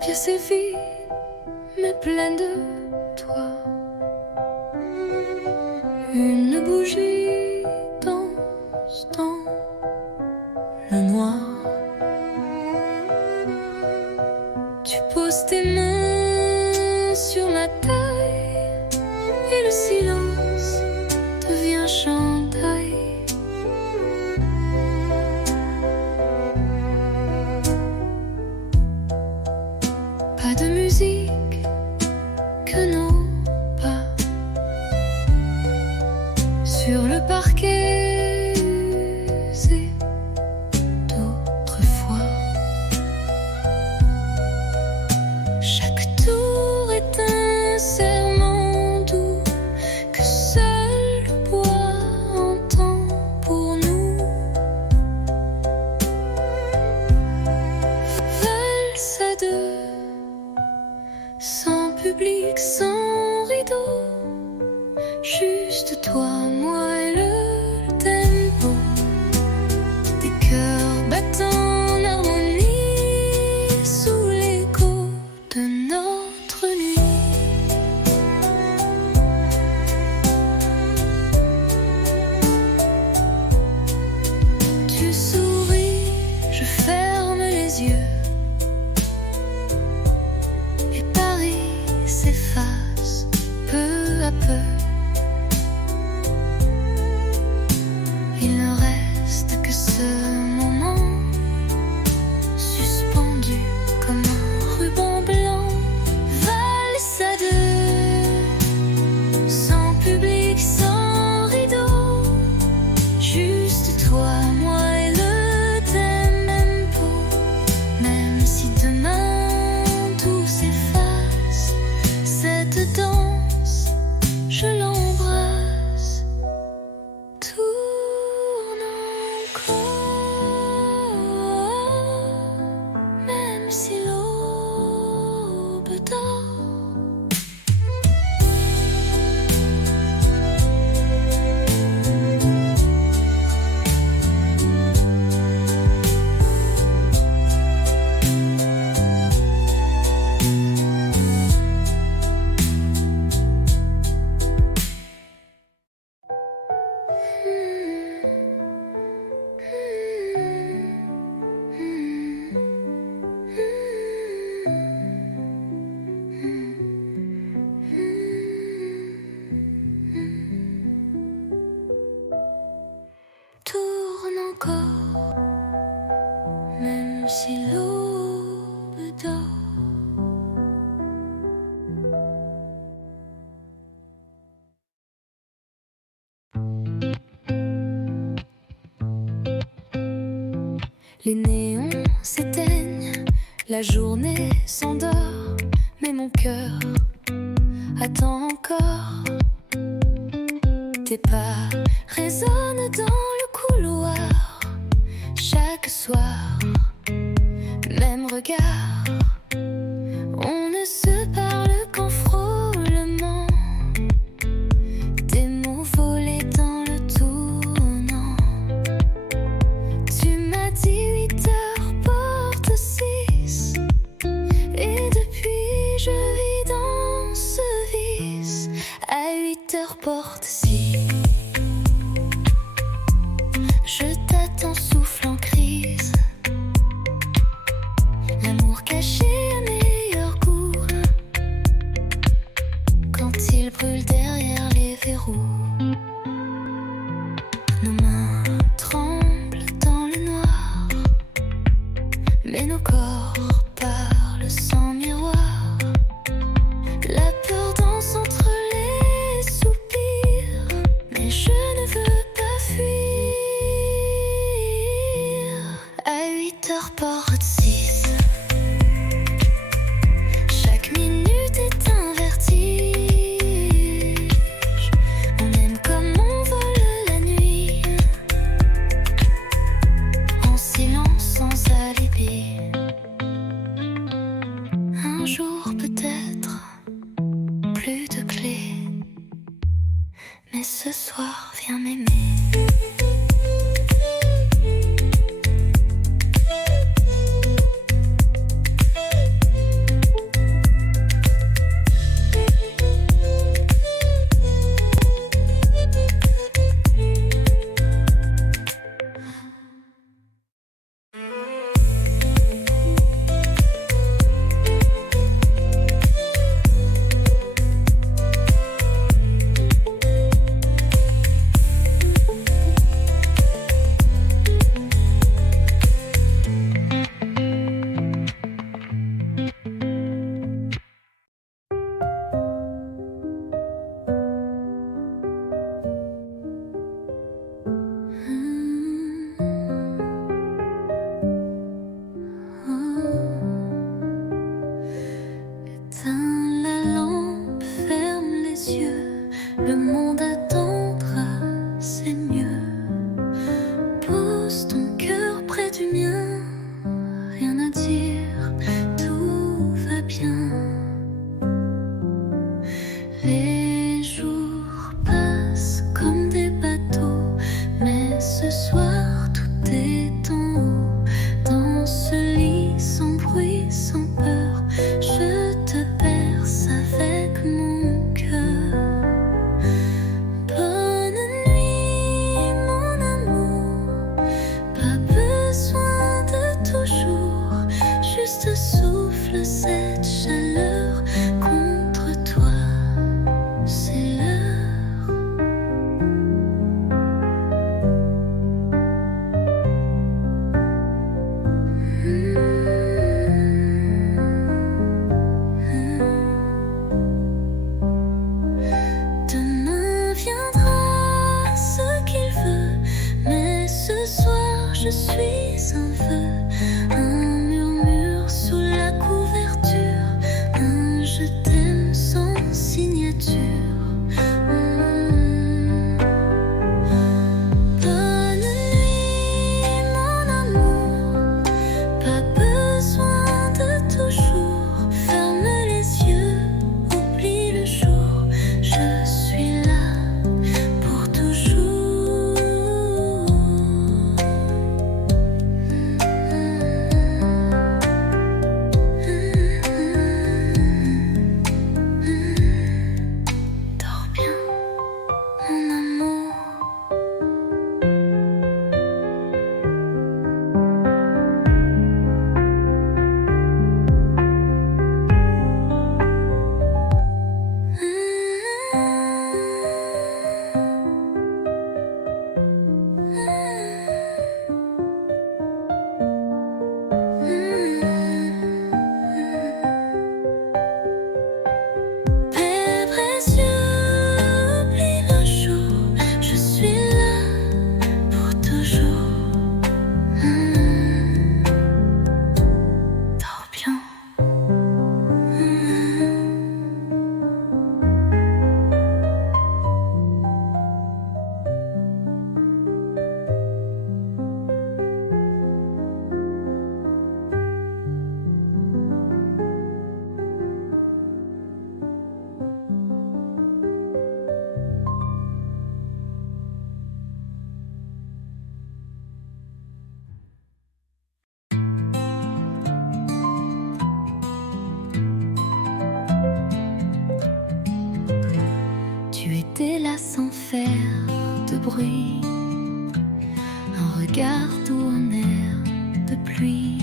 pièce est vide, mais pleine de toi. Une bougie danse dans le noir. Tu poses tes mains sur ma taille et le silence devient chandail. Pas de musique que nos pas sur le parquet usé d'autrefois. Chaque tour est un serment doux que seul le bois entend pour nous. Valse à deux, sans public, sans rideau, juste toi, moi et le tempo des cœurs battant en harmonie sous l'écho de notre nuit. Tu souris, je ferme les yeux et Paris s'efface peu à peu. Il ne reste que ce moment suspendu comme un ruban blanc. Valse à deux, sans public, sans rideau, juste toi, moi et le tempo. Même si demain tout s'efface, cette danse, je l'embrasse. Tourne encore, même si l'aube dort. Tourne encore, même si l'aube dort. Les néons s'éteignent, la journée s'endort, mais mon cœur attend encore. Tes pas résonnent dans le couloir, chaque soir, même regard. On ne se parle qu'en frôlement, des mots volés dans le tournant. Tu m'as dit 8 heures porte 6, et depuis je vis dans ce vice. À 8 heures porte 6, je t'attends souffle en crise. L'amour caché à meilleur goût, quand il brûle derrière les verrous. Nos mains tremblent dans le noir, mais nos corps parlent sans miroir. La peur danse entre les soupirs, mais je ne veux pas fuir. À 8 heures porte 6, chaque minute est un vertige. On aime comme on vole la nuit, en silence sans alibi. Un jour peut-être, plus de clés, mais ce soir viens m'aimer. faire de bruit, un regard doux, un air de pluie.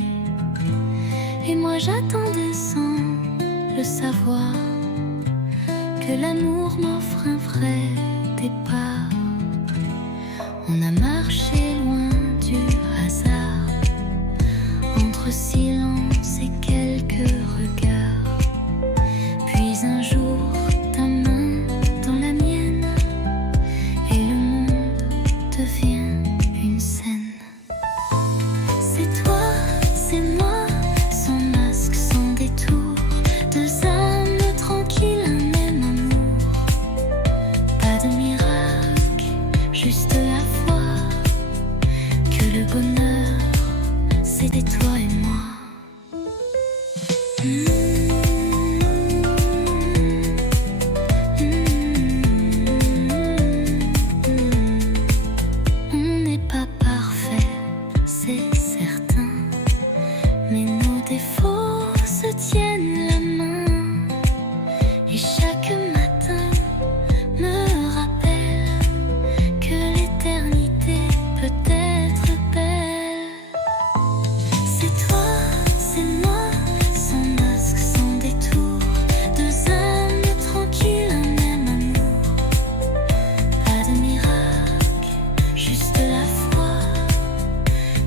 Et moi j'attendais sans le savoir que l'amour m'offre un vrai départ. On a marché loin du hasard, entre silence et quelques regards. Puis un jour, ta main dans la mienne, et le monde devient une scène. C'est toi, c'est moi, sans masque, sans détour, deux âmes tranquilles, un même amour. Pas de miracle, juste la foi que le bonheur, c'était toi et moi. On n'est pas parfait, c'est certain, mais nos défauts se tiennent la main. Et chaque matin me rappelle que l'éternité peut être belle. C'est toi, c'est moi, sans masque, sans détour, deux âmes tranquilles, un même amour. Pas de miracle, juste la foi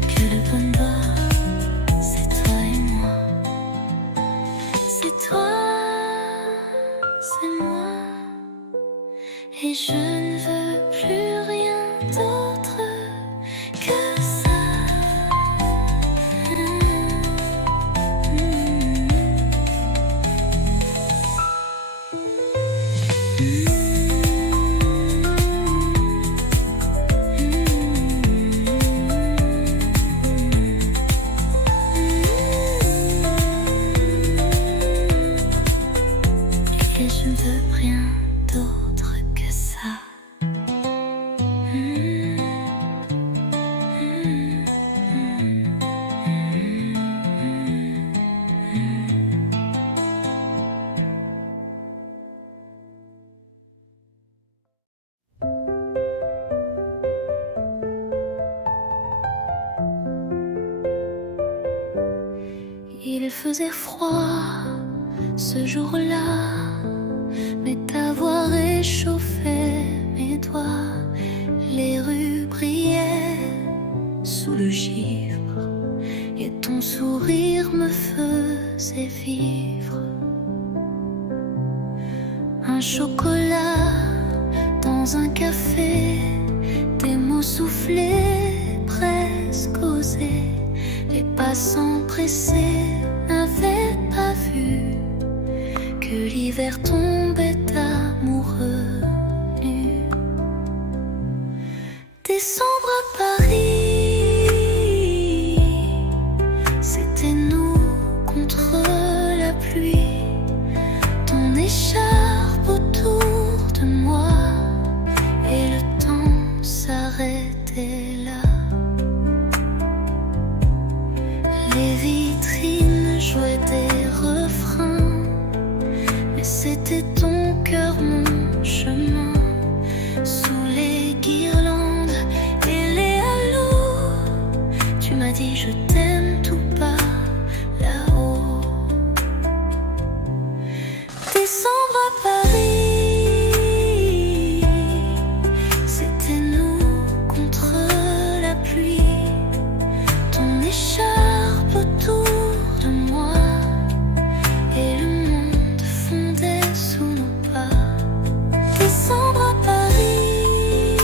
que le bonheur, c'est toi et moi. C'est toi, c'est moi, et je ne veux plus rien d'autre que ça. Et je ne veux rien d'autre que ça. Il faisait froid ce jour-là, mais ta voix réchauffait mes doigts. Les rues brillaient sous le givre, et ton sourire me faisait vivre. Un chocolat dans un café, des mots soufflés, presque osés. Les passants pressés n'avaient pas vu que l'hiver tombait amoureux nu. Décembre à Paris, c'était nous contre la pluie. Ton écharpe autour de moi, et le temps s'arrêtait là. Les vitrines jouaient des refrains, mais c'était ton cœur, mon chemin. Sous les guirlandes et les halos, tu m'as dit je t'aime tout bas là-haut. Décembre à Paris, c'était nous contre la pluie. Ton écharpe autour de moi, et le monde fondait sous nos pas. Décembre à Paris,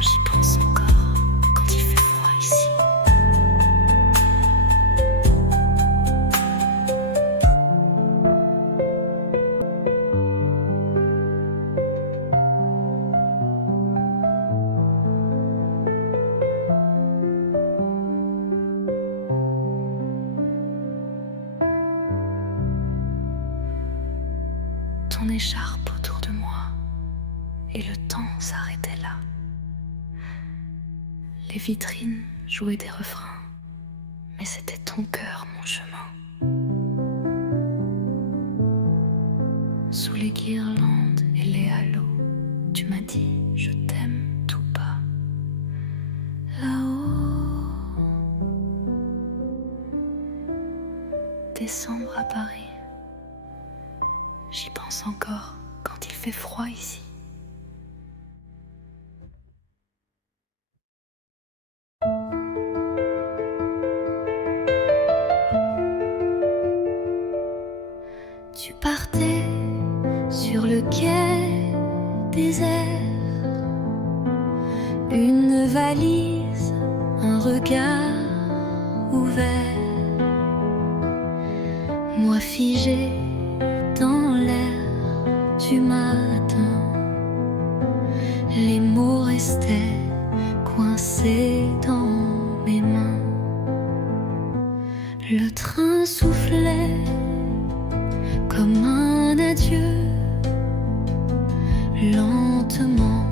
j'y pense encore quand il fait froid ici. Ton écharpe autour de moi, et le temps s'arrêtait là. Les vitrines jouaient des refrains, mais c'était ton cœur, mon chemin. sous les guirlandes et les halos. Tu m'as dit je t'aime tout bas. Là-haut, décembre à Paris. J'y pense encore quand il fait froid ici. Tu partais sur le quai désert, une valise, un regard ouvert, moi figé dans l'air du matin. Les mots restaient coincés dans mes mains. Le train soufflait comme un adieu, lentement,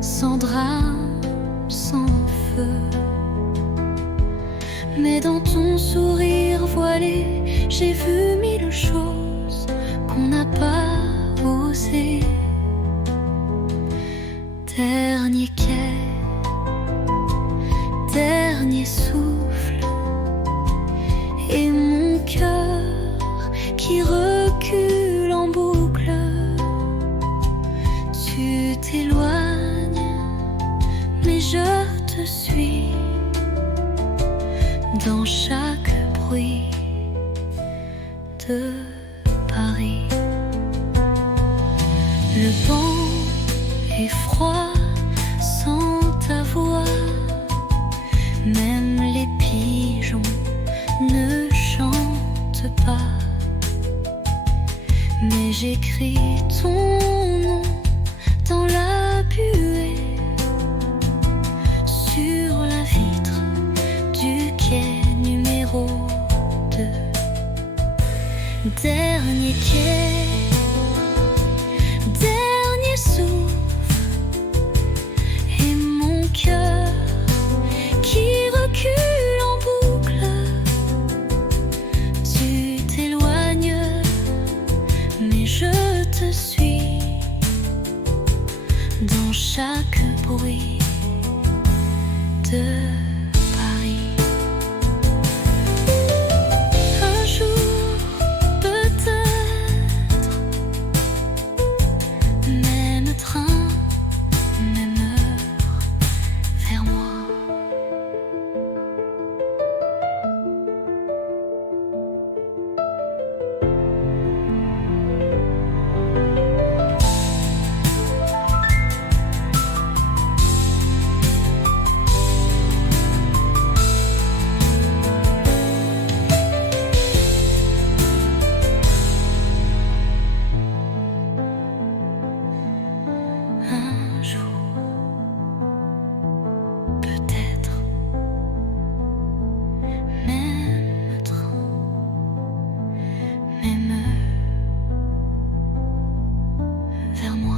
sans drame, sans feu. Mais dans ton sourire voilé, j'ai vu mille choses qu'on n'a pas osé. Dernier quai, dernier souffle, et mon cœur qui recule en boucle. Tu t'éloignes, mais je te suis dans chaque bruit de Paris. Le vent est froid sans ta voix, même les pigeons ne chantent pas. Mais j'écris ton nom dans la buée, sur la vitre du quai numéro 2. Dernier quai, dernier souffle, et mon cœur qui recule en boucle. Tu t'éloignes, mais je te suis dans chaque bruit de Paris. Un jour, peut-être, même train, même heure, vers moi. Un jour, peut-être, même train, même heure, vers moi.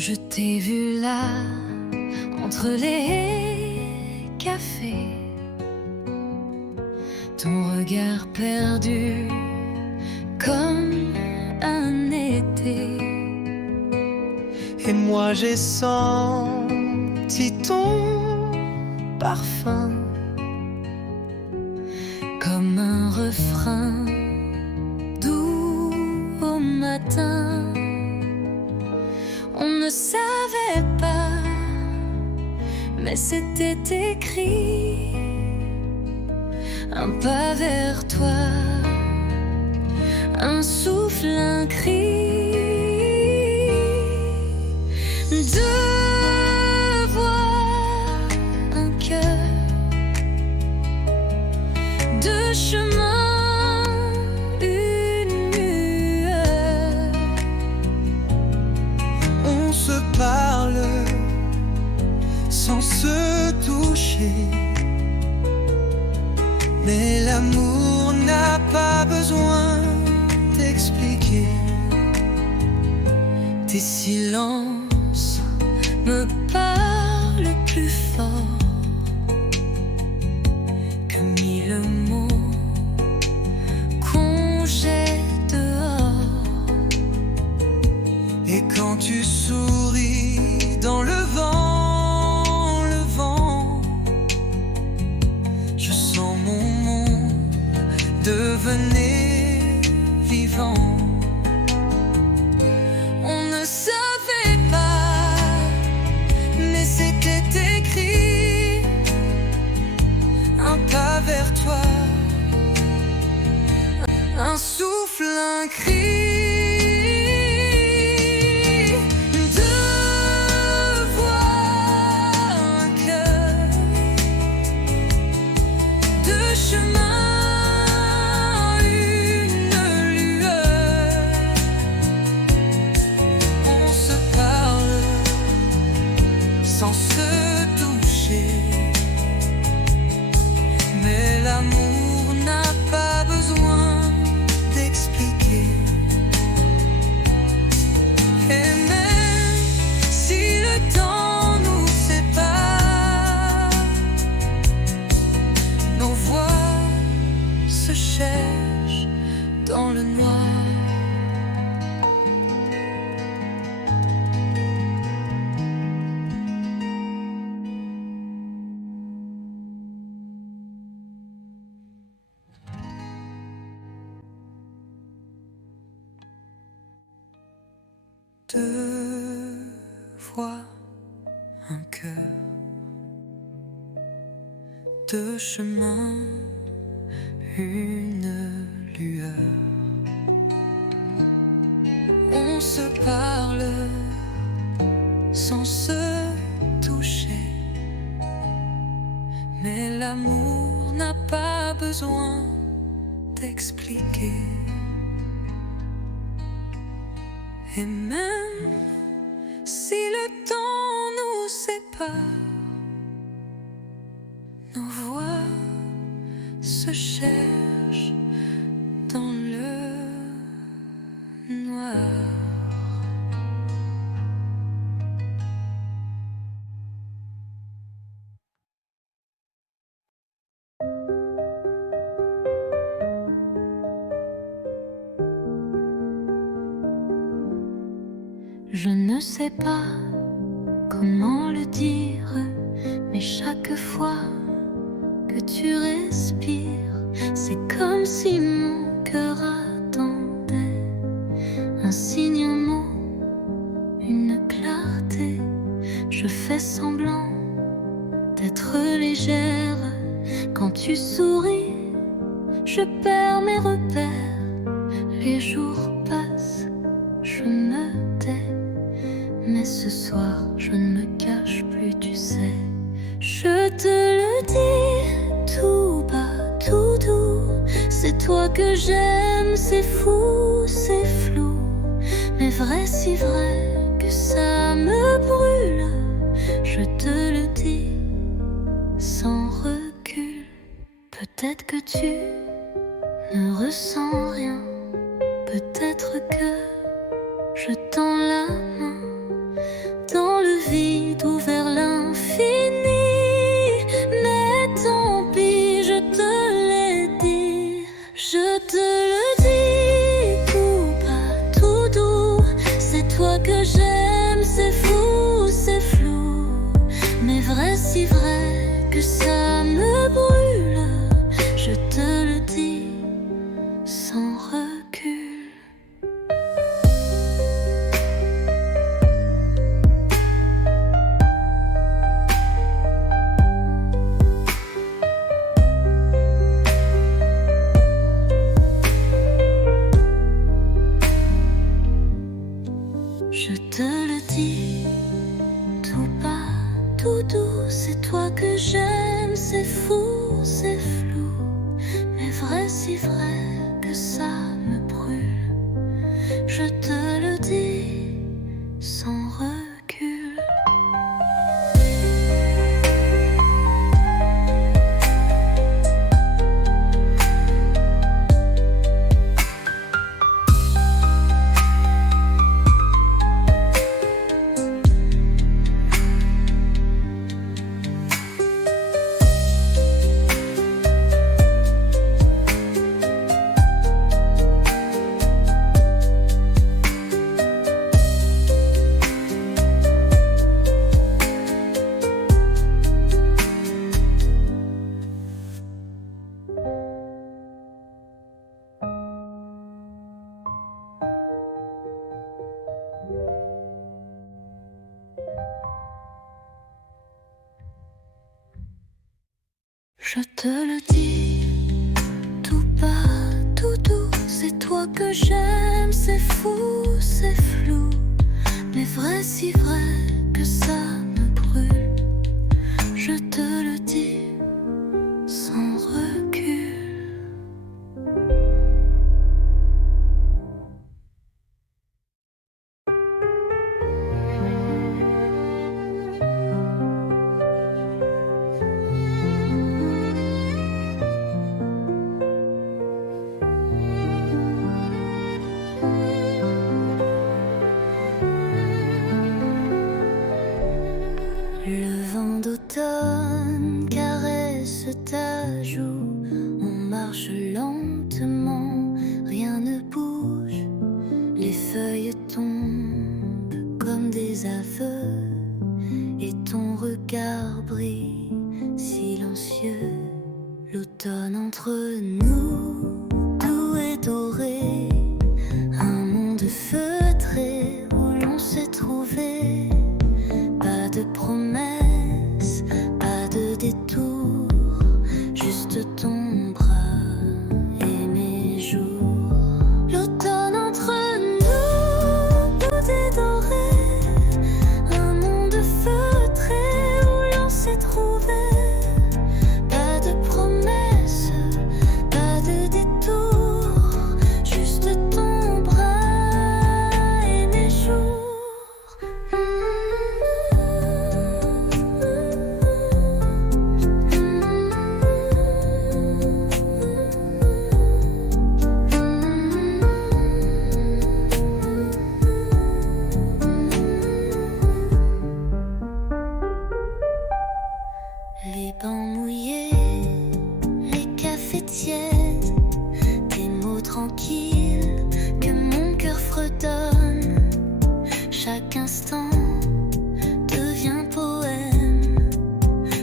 Je t'ai vu là, entre les cafés, ton regard perdu comme un été. Et moi j'ai senti ton parfum Comme un refrain doux au matin. On ne savait pas, mais c'était écrit. Un pas vers toi, un souffle, un cri. Deux voix, un cœur, deux chemins, une lueur. On se parle sans se toucher, mais l'amour n'a n'a pas besoin d'expliquer. Tes silences me parlent plus fort que mille mots qu'on jette dehors. Et quand tu souris dans le vent, je sens mon monde devenir vivant. On ne savait pas, mais c'était écrit. Un pas vers toi, un souffle, un cri. Sans se toucher, mais l'amour n'a pas besoin d'expliquer. Et même si le temps nous sépare, nos voix se cherchent dans le noir. Deux voix, un cœur, deux chemins, une lueur. On se parle sans se toucher, mais l'amour n'a pas besoin d'expliquer. Et même si le temps nous sépare, nos voix se cherchent dans le noir. Je ne sais pas comment le dire, mais chaque fois que tu respires, c'est comme si mon cœur attendait un signe, un mot, une clarté. Je fais semblant d'être légère. Quand tu souris, je perds mes repères. Les jours passent, je me tais. Mais ce soir, je ne me cache plus, tu sais. Je te le dis tout bas, tout doux. C'est toi que j'aime, c'est fou, c'est flou. Mais vrai, si vrai que ça me brûle. Je te le dis sans recul. Peut-être que tu ne ressens rien. Peut-être que je tends la main dans le vide ou vers l'infini. Mais tant pis, je te l'ai dit. Je te le dis tout bas, tout doux. C'est toi que j'aime, c'est fou, c'est flou. Mais vrai, si vrai que ça me brûle. Je te le dis sans recul. Je te le dis tout bas, tout doux. C'est toi que j'aime, c'est fou, c'est flou. Mais vrai, si vrai que ça me brûle. Je te le dis sans recul. Je te le dis, tout bas, tout doux, c'est toi que j'aime, c'est fou, c'est flou, mais vrai, si vrai que ça me brûle. Je te le dis, sans recul. Le vent d'automne caresse ta joue. On marche lentement, rien ne bouge. Les feuilles tombent comme des aveux, et ton regard brille silencieux. L'automne entre nous, doux et doré, un monde feutré où l'on s'est trouvé. Pas de promesses, pas de détour, juste ton bras et mes jours. L'automne entre nous, doux et doré, un monde feutré où l'on s'est trouvé. Pas de promesses, pas de détour, juste ton bras et mes jours. Les bancs mouillés, les cafés tièdes, des mots tranquilles que mon cœur fredonne. Chaque instant devient poème.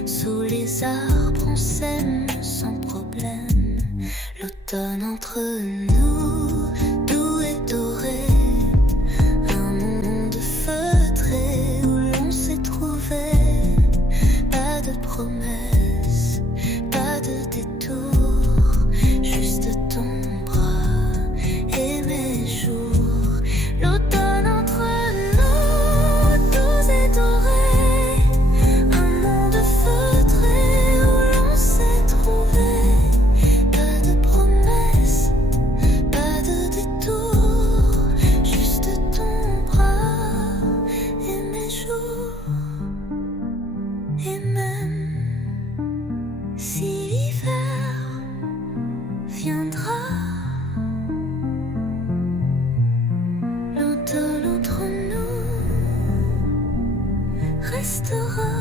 Sous les arbres on s'aime sans problème. L'automne entre nous, doux et doré, un monde feutré où l'on s'est trouvé. Pas de promesses, pas de détour, juste ton bras et mes jours. L'automne entre nous, doux et doré, un monde feutré où l'on s'est trouvé. Pas de promesses, pas de détour, juste ton bras et mes jours. Et même si l'hiver viendra, l'automne entre nous restera.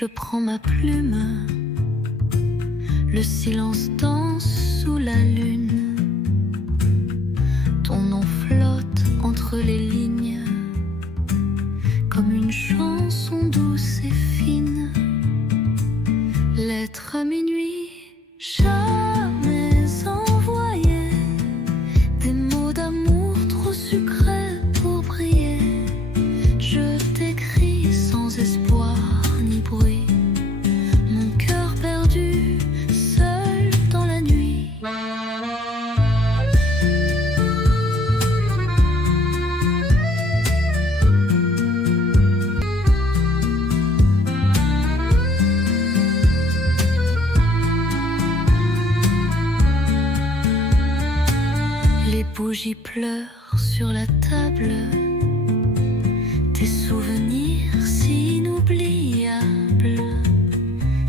Je prends ma plume, le silence danse sous la lune. Ton nom flotte entre les lignes, comme une chanson douce et fine. Lettre à minuit, jamais envoyée, des bougies pleurent sur la table. Tes souvenirs si inoubliables.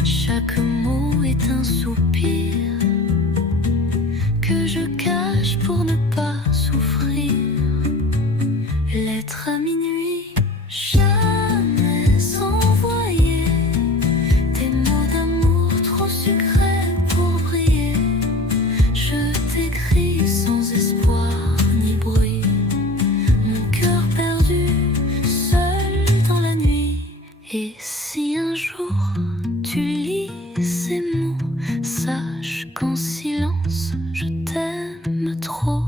Chaque mot est un soupir que je cache pour ne pas souffrir. Lettre à minuit, jamais envoyée. Des mots d'amour trop sucrés pour briller. Je t'écris sans espoir ni bruit. Mon cœur perdu, seul dans la nuit. Et si un jour tu lis ces mots, sache qu'en silence je t'aime trop.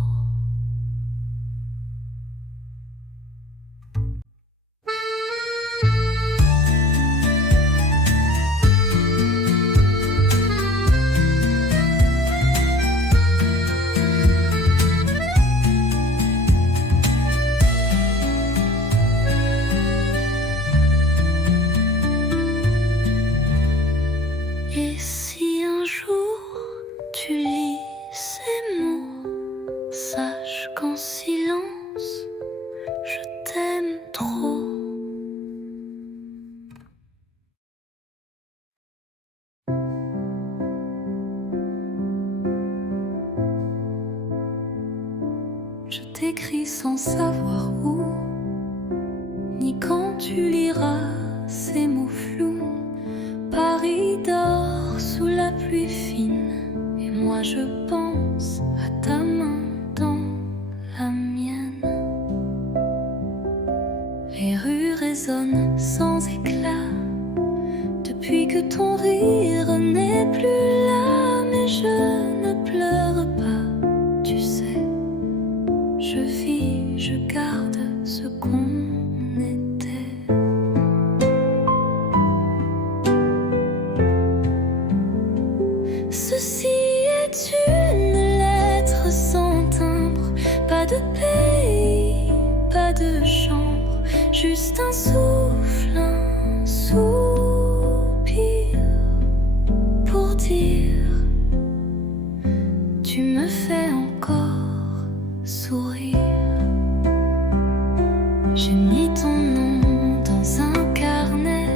Et si un jour tu lis ces mots, sache qu'en silence je t'aime trop. Je t'écris sans savoir où, ni quand tu liras ces mots flous. Paris dort sous la pluie fine, et moi je pense à ta main dans la mienne. Les rues résonnent sans éclat, depuis que ton rire n'est plus là. Mais je ne pleure pas, tu sais. Je vis, je garde ce qu'on était. Ceci est une lettre sans timbre, pas de pays, pas de chambre, juste un souffle, un soupir pour dire tu me fais encore sourire. J'ai mis ton nom dans un carnet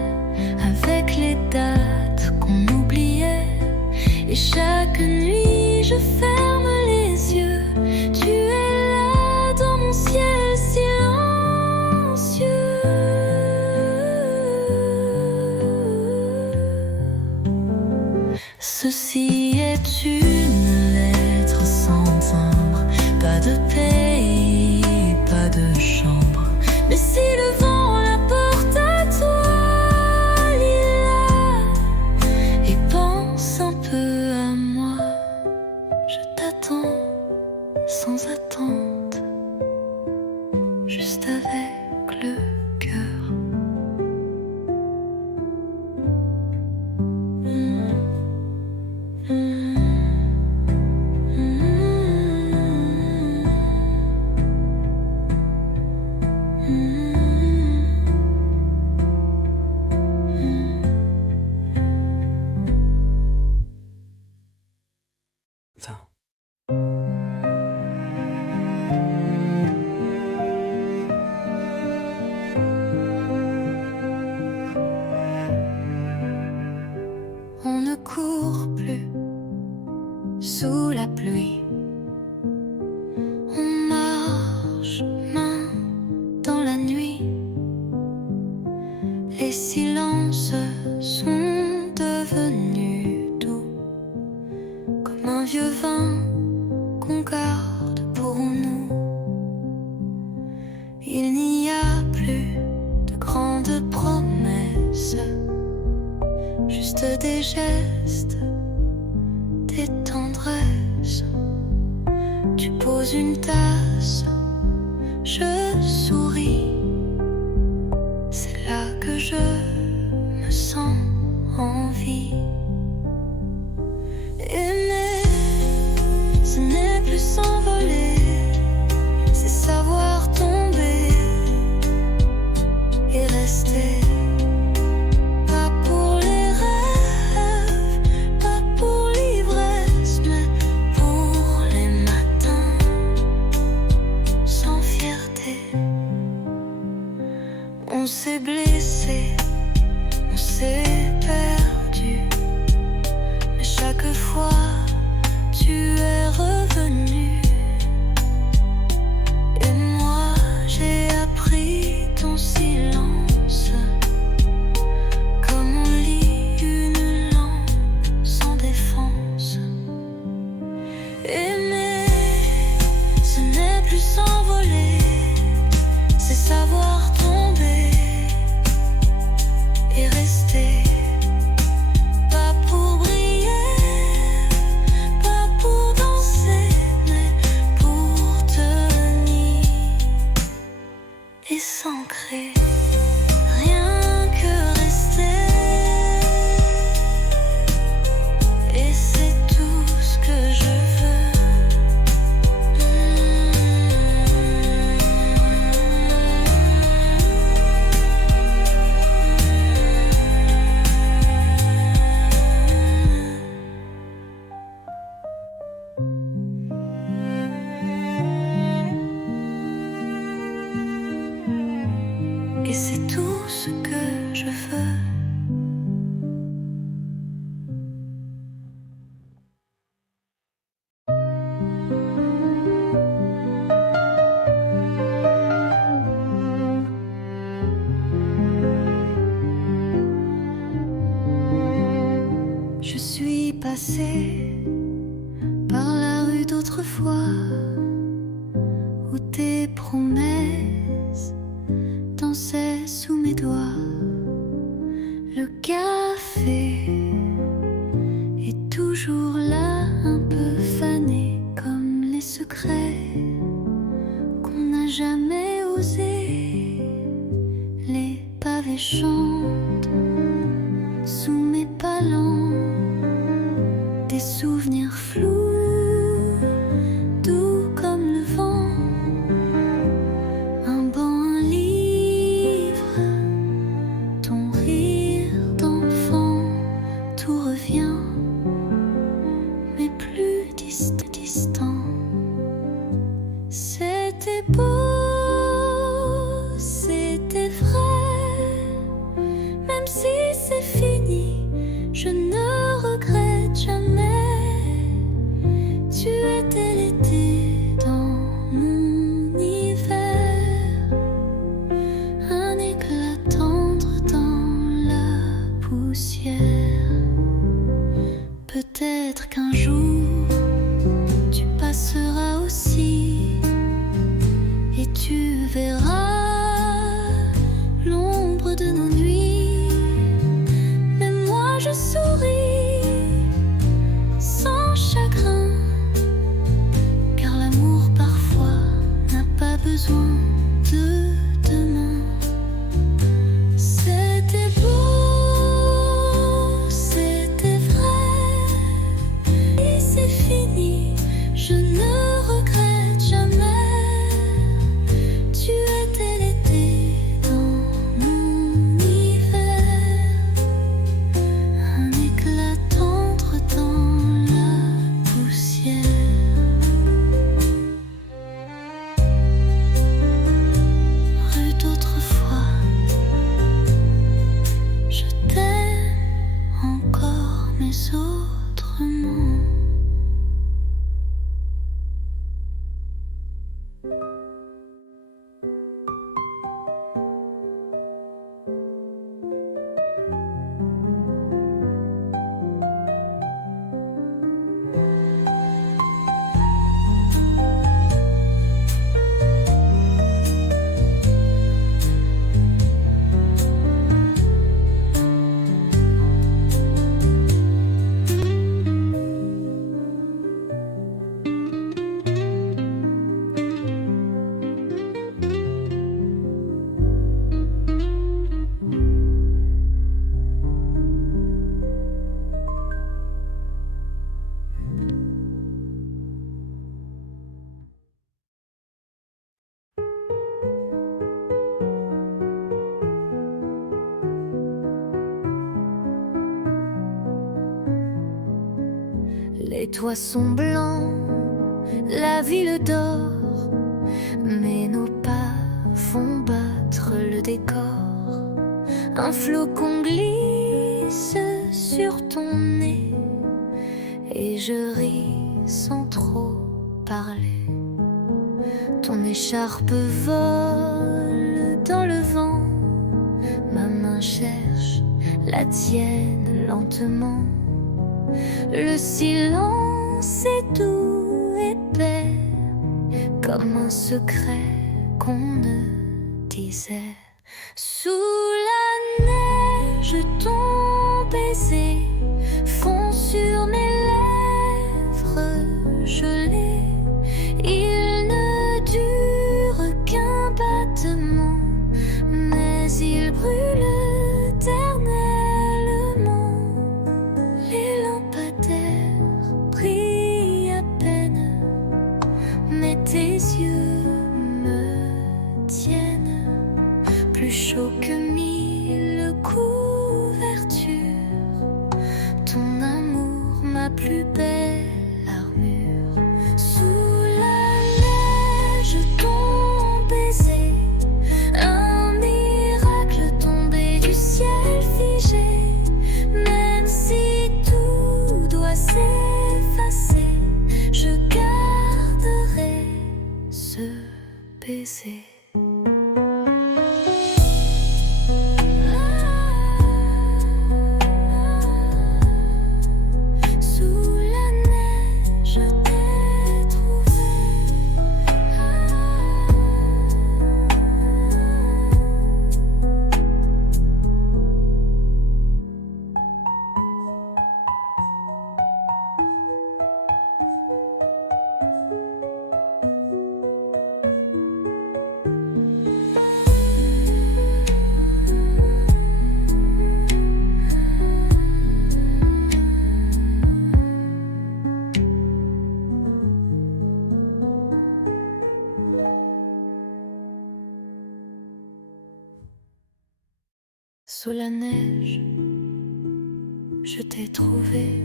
avec les dates qu'on oubliait. Et chaque nuit je ferme les yeux. Tu es là dans mon ciel silencieux. Ceci est une lettre sans timbre, pas de pays, pas de chambre. Mais si le vent la porte à toi, Lila, et pense un peu à moi. Je t'attends sans attente, juste avec le cœur. On ne court plus sous la pluie. On marche main dans la nuit. Les silences sont devenus doux, comme un vieux vin qu'on garde pour nous. Il n'y a plus de grandes promesses, juste des gestes, des tendresses. Tu poses une tasse, je souris. C'est là que je me sens en vie. Aimer, ce n'est plus s'envoler, c'est savoir tomber et rester. Pas pour les rêves, pas pour l'ivresse, mais pour les matins plus s'envoler, c'est savoir tomber et rester. Pas pour briller, pas pour danser, mais pour tenir et s'ancrer. Rien que rester. Et c'est tout ce que je veux. Et c'est tout ce que je veux. Je suis passée par la rue d'autrefois où tes promesses dansaient sous mes doigts. Le café est toujours là, un peu fané comme les secrets qu'on n'a jamais osé. Les pavés chantent sous mes palans, des souvenirs flous, doux comme le vent. Un banc, un livre, ton rire d'enfant, tout revient, mais plus distant. C'était beau, c'était vrai, même si c'est fini, je ne regrette jamais. Tu étais l'été dans mon hiver, un éclat tendre dans la poussière. Peut-être qu'un jour tu passeras aussi et tu verras l'ombre de nos nuits. Mais moi je souris sans chagrin, car l'amour parfois n'a pas besoin de demain. C'était beau, c'était vrai, et c'est fini, je ne regrette jamais. Tu étais l'été dans mon hiver, un éclat tendre dans la poussière. Rue d'autrefois, je t'aime encore, mais autrement. Les toits sont blancs, la ville dort, mais nos pas font battre le décor. Un flocon glisse sur ton nez et je ris sans trop parler. Ton écharpe vole dans le vent, ma main cherche la tienne lentement. Le silence est doux, épais, comme un secret qu'on ne disait. Sous la neige, ton baiser fond sur mes lèvres gelées. Il ne dure qu'un battement, mais il brûle éternellement. Les lampadaires brillent à peine, mais tes yeux me tiennent plus chaud que 1000 couvertures. Ton amour, ma plus belle armure. Sous la neige, ton baiser, un miracle tombé du ciel figé. Même si tout doit s'effacer, je garderai ce baiser. Sous la neige, je t'ai trouvé. Sous la neige, je t'ai trouvé.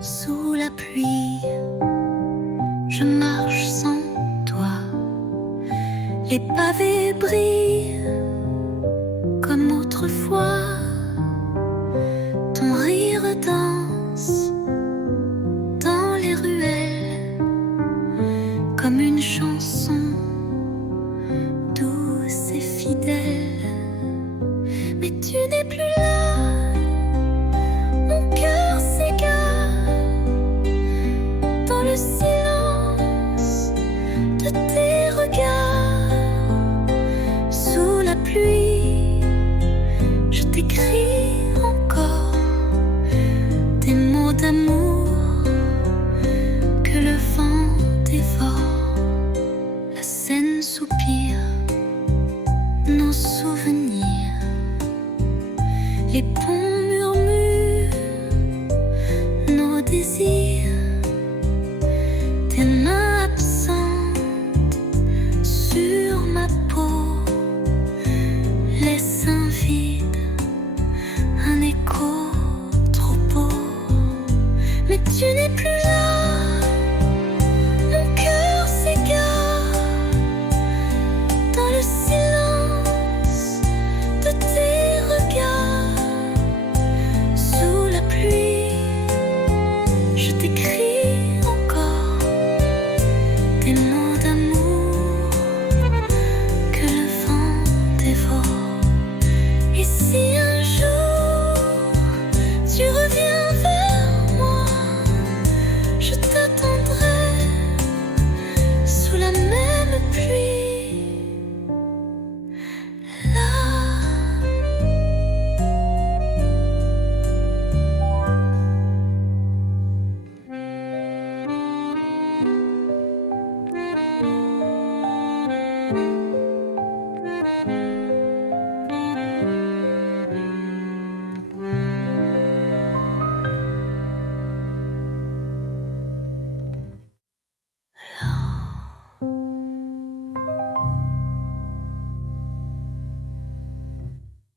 Sous la pluie, je marche sans toi. Les pavés brillent comme autrefois. Ton rire danse dans les ruelles comme une chanson douce et fidèle. Mais tu n'es plus là, mon cœur s'égare dans le silence de tes regards. Sous la pluie, je t'écris encore des mots d'amour que le vent dévore. La Seine soupire nos souvenirs, les ponts murmurent nos désirs. Tes mains absentes sur ma peau laissent un vide, un écho trop beau. Mais tu n'es plus là, mon cœur s'égare dans le silence de tes regards. Sous la pluie, je t'écris encore des mots d'amour que le vent dévore. Et si un jour tu reviens vers moi, je t'attendrai sous la même pluie. Là.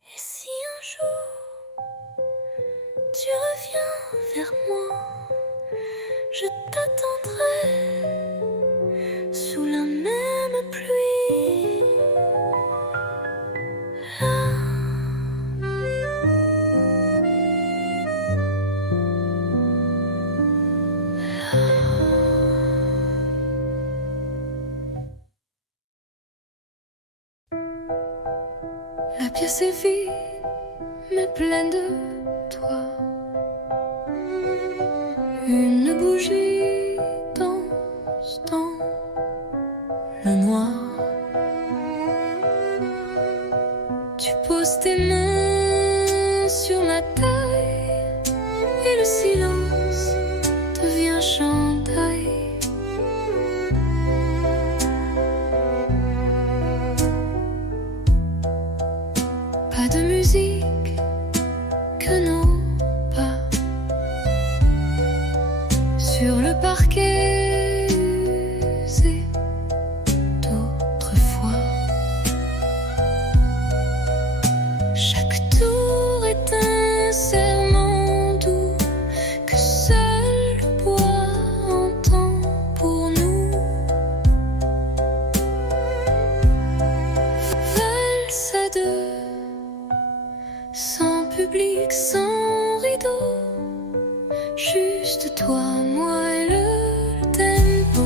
Et si un jour tu reviens vers moi, je t'attendrai sous la même pluie. La pièce est vide, mais pleine de toi. Une bougie danse dans le noir. Tu poses tes mains sur ma taille et le silence devient chandail. Pas de musique que nos pas sur le parquet usé d'autrefois. Chaque tour est un serment doux que seul le bois entend pour nous. Valse à deux, sans public, sans rideau, juste toi, moi et le tempo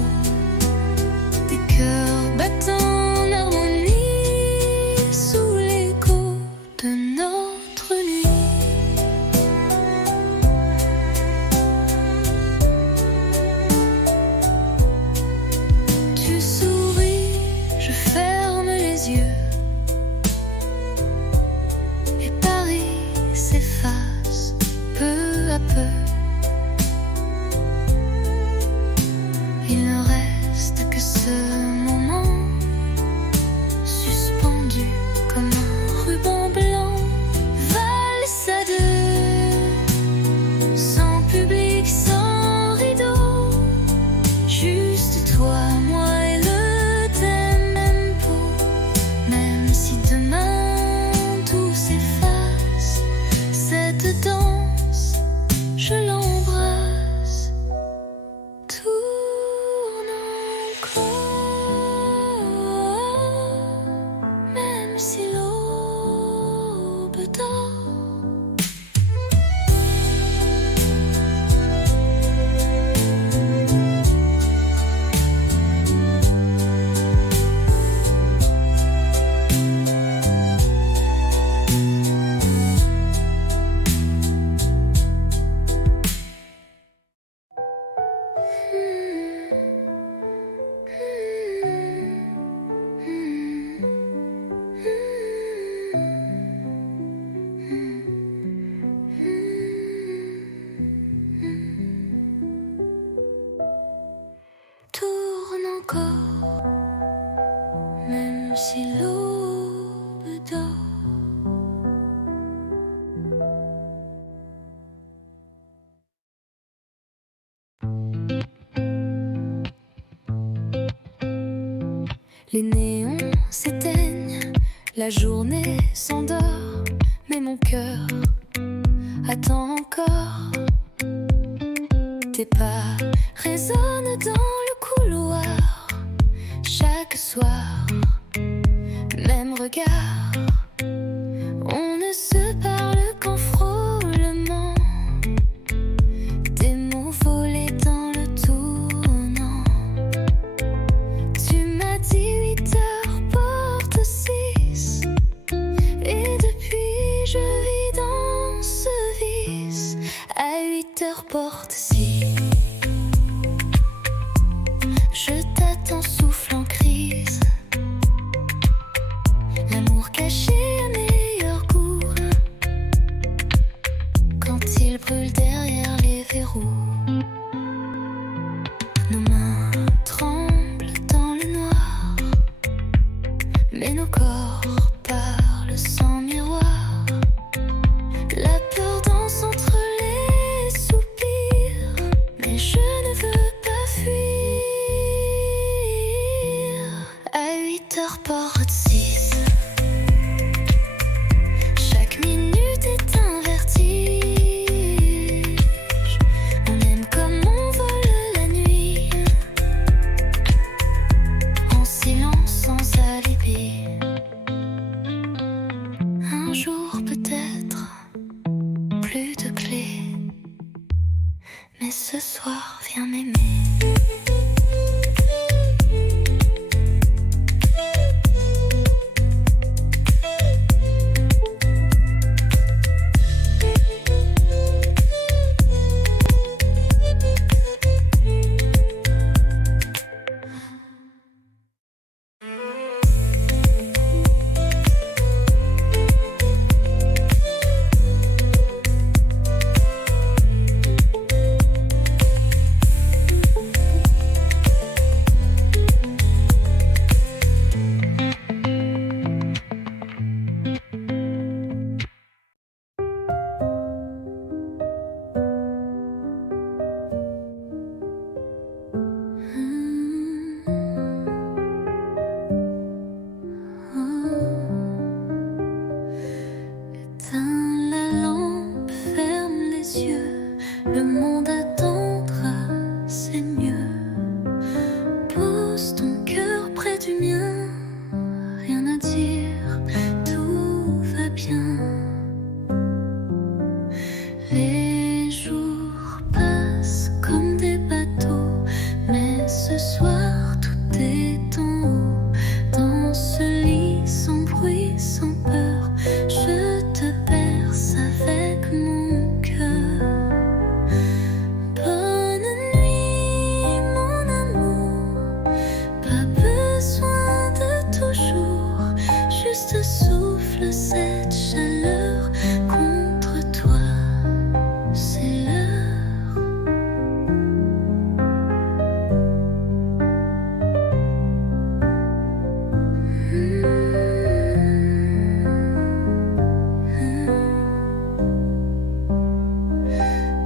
des cœurs battant en harmonie sous l'écho de notre nuit. Tu souris, je ferme les yeux et Paris s'efface peu à peu. Il ne reste que ce moment suspendu comme un ruban blanc. Valse à deux, sans public, sans rideau, juste toi, moi et le tempo. Même si demain tout s'efface, cette danse, je l'embrasse. Tourne encore, même si l'aube dort. Tourne encore, même si l'aube dort. Les néons s'éteignent, la journée s'endort, mais mon cœur attend encore. Tes pas résonnent dans le couloir, chaque soir, même regard. On ne se parle qu'en frôlement, des mots volés dans le tournant. Tu m'as dit 8 heures, porte 6, et depuis je vis dans ce vice. À 8 heures, porte 6, je t'attends, souffle en crise. L'amour caché a meilleur goût quand il brûle derrière les verrous. Nos mains tremblent dans le noir, mais nos corps parlent sans miroir. La peur danse entre les soupirs, mais je ne veux pas fuir. À 8 heures, porte 6, chaque minute est un vertige. On aime comme on vole la nuit, en silence, sans alibi. cette chaleur contre toi. C'est l'heure.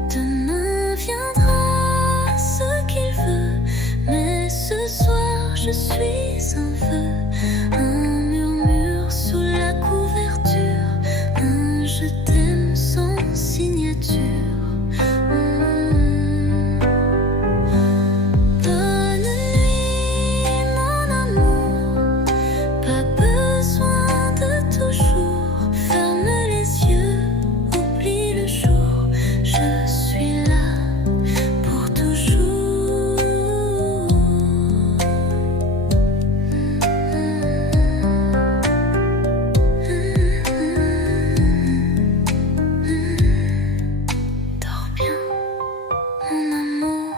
Demain viendra ce qu'il veut, mais ce soir je suis un feu, un murmure sous la couverture, un je t'aime sans signature. Bonne nuit mon amour, pas besoin de toujours. Ferme les yeux, oublie le jour, je suis là pour toujours. Dors bien, mon amour.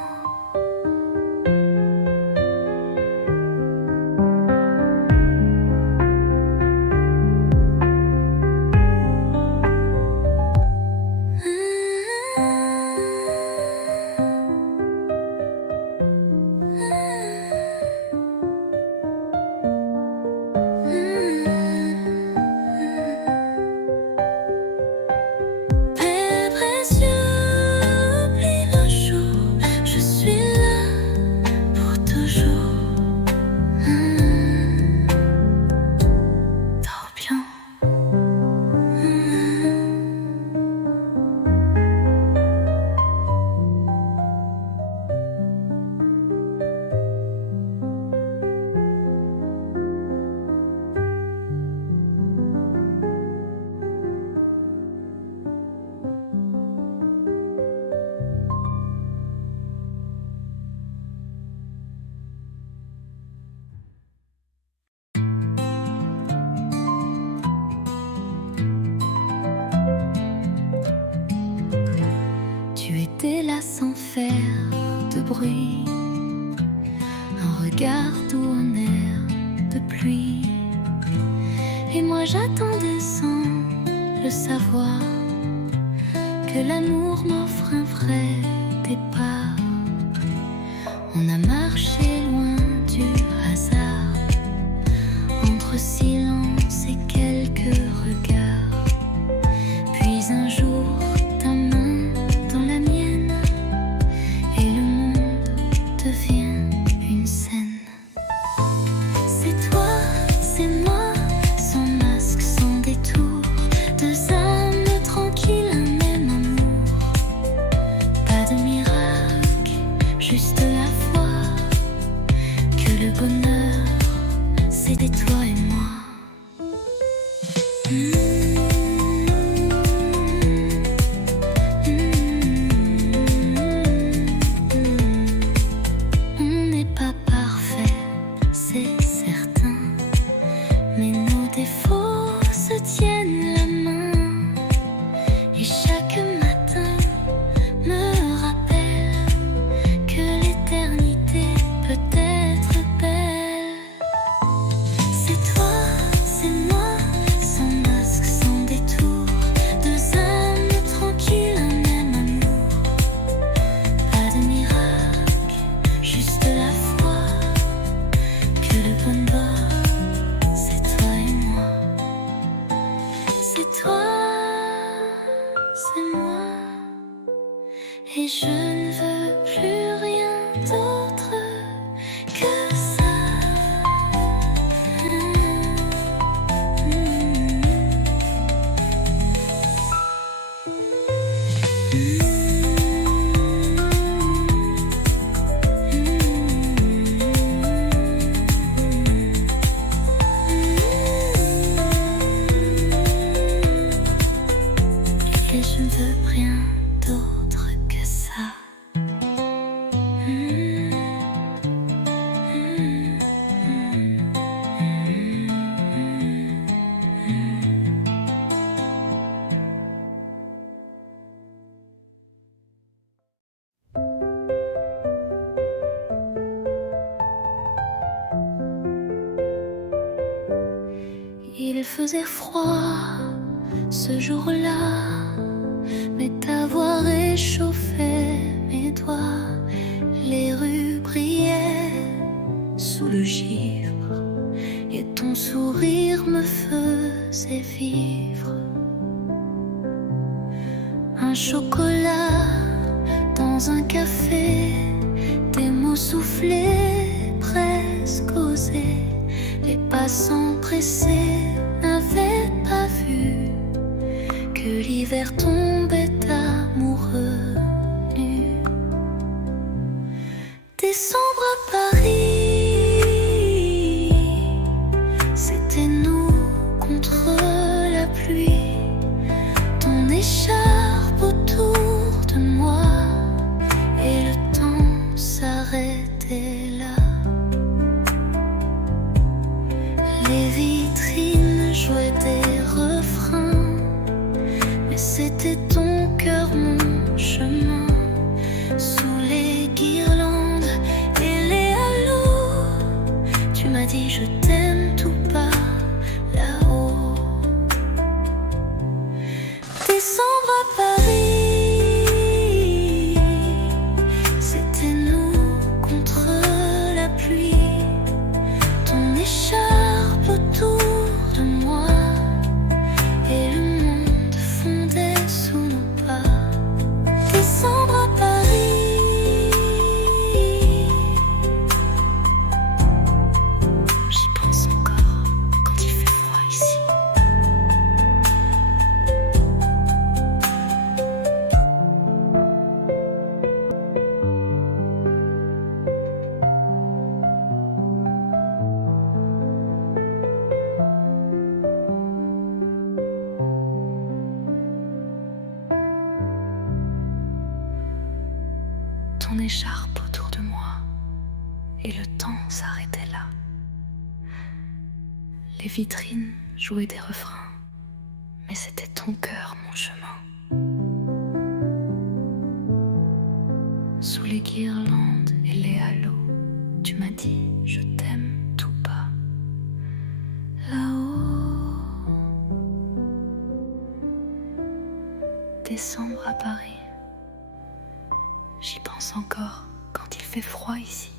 Père précieux, oublie le jour, je suis là pour toujours. Dors bien. Tu étais là sans faire de bruit, un regard doux, un air de pluie. Et moi j'attendais sans le savoir que l'amour m'offre un vrai départ. On a marché loin du hasard, entre silence et quelques regards. Puis un jour, ta main dans la mienne, et le monde devient une scène. C'est toi, c'est moi, sans masque, sans détour, deux âmes tranquilles, un même amour. Pas de miracle, juste la foi que le bonheur, c'était toi et moi. On n'est pas parfait, c'est certain, mais nos défauts se tiennent la main. Et chaque matin me rappelle que l'éternité peut être belle. C'est toi, c'est moi, sans masque, sans détour, deux âmes tranquilles, un même amour. Pas de miracle, juste la foi que le bonheur, c'est toi et moi. faisait froid ce jour-là, mais ta voix réchauffait mes doigts. Les rues brillaient sous le givre et ton sourire me faisait vivre. Un chocolat dans un café, des mots soufflés, presque osés. Les passants pressés n'avaient pas vu que l'hiver tombait amoureux nu. Décembre à Paris, c'était nous contre la pluie. Ton écharpe autour de moi et le temps s'arrêtait là. Les vitrines jouaient des refrains, mais c'était ton cœur, mon chemin. Sous les guirlandes et les halos, tu m'as dit je t'aime tout bas là-haut. Décembre à Paris, c'était nous contre la pluie. Ton écharpe autour de moi et le monde fondait sous nos pas. Décembre à Paris, j'y pense encore quand il fait froid ici. Ton écharpe autour de moi et le temps s'arrêtait là. Les vitrines jouaient des refrains, mais c'était ton cœur, mon chemin. Sous les guirlandes et les halos, tu m'as dit je t'aime tout bas là-haut. Décembre à Paris, j'y pense encore quand il fait froid ici.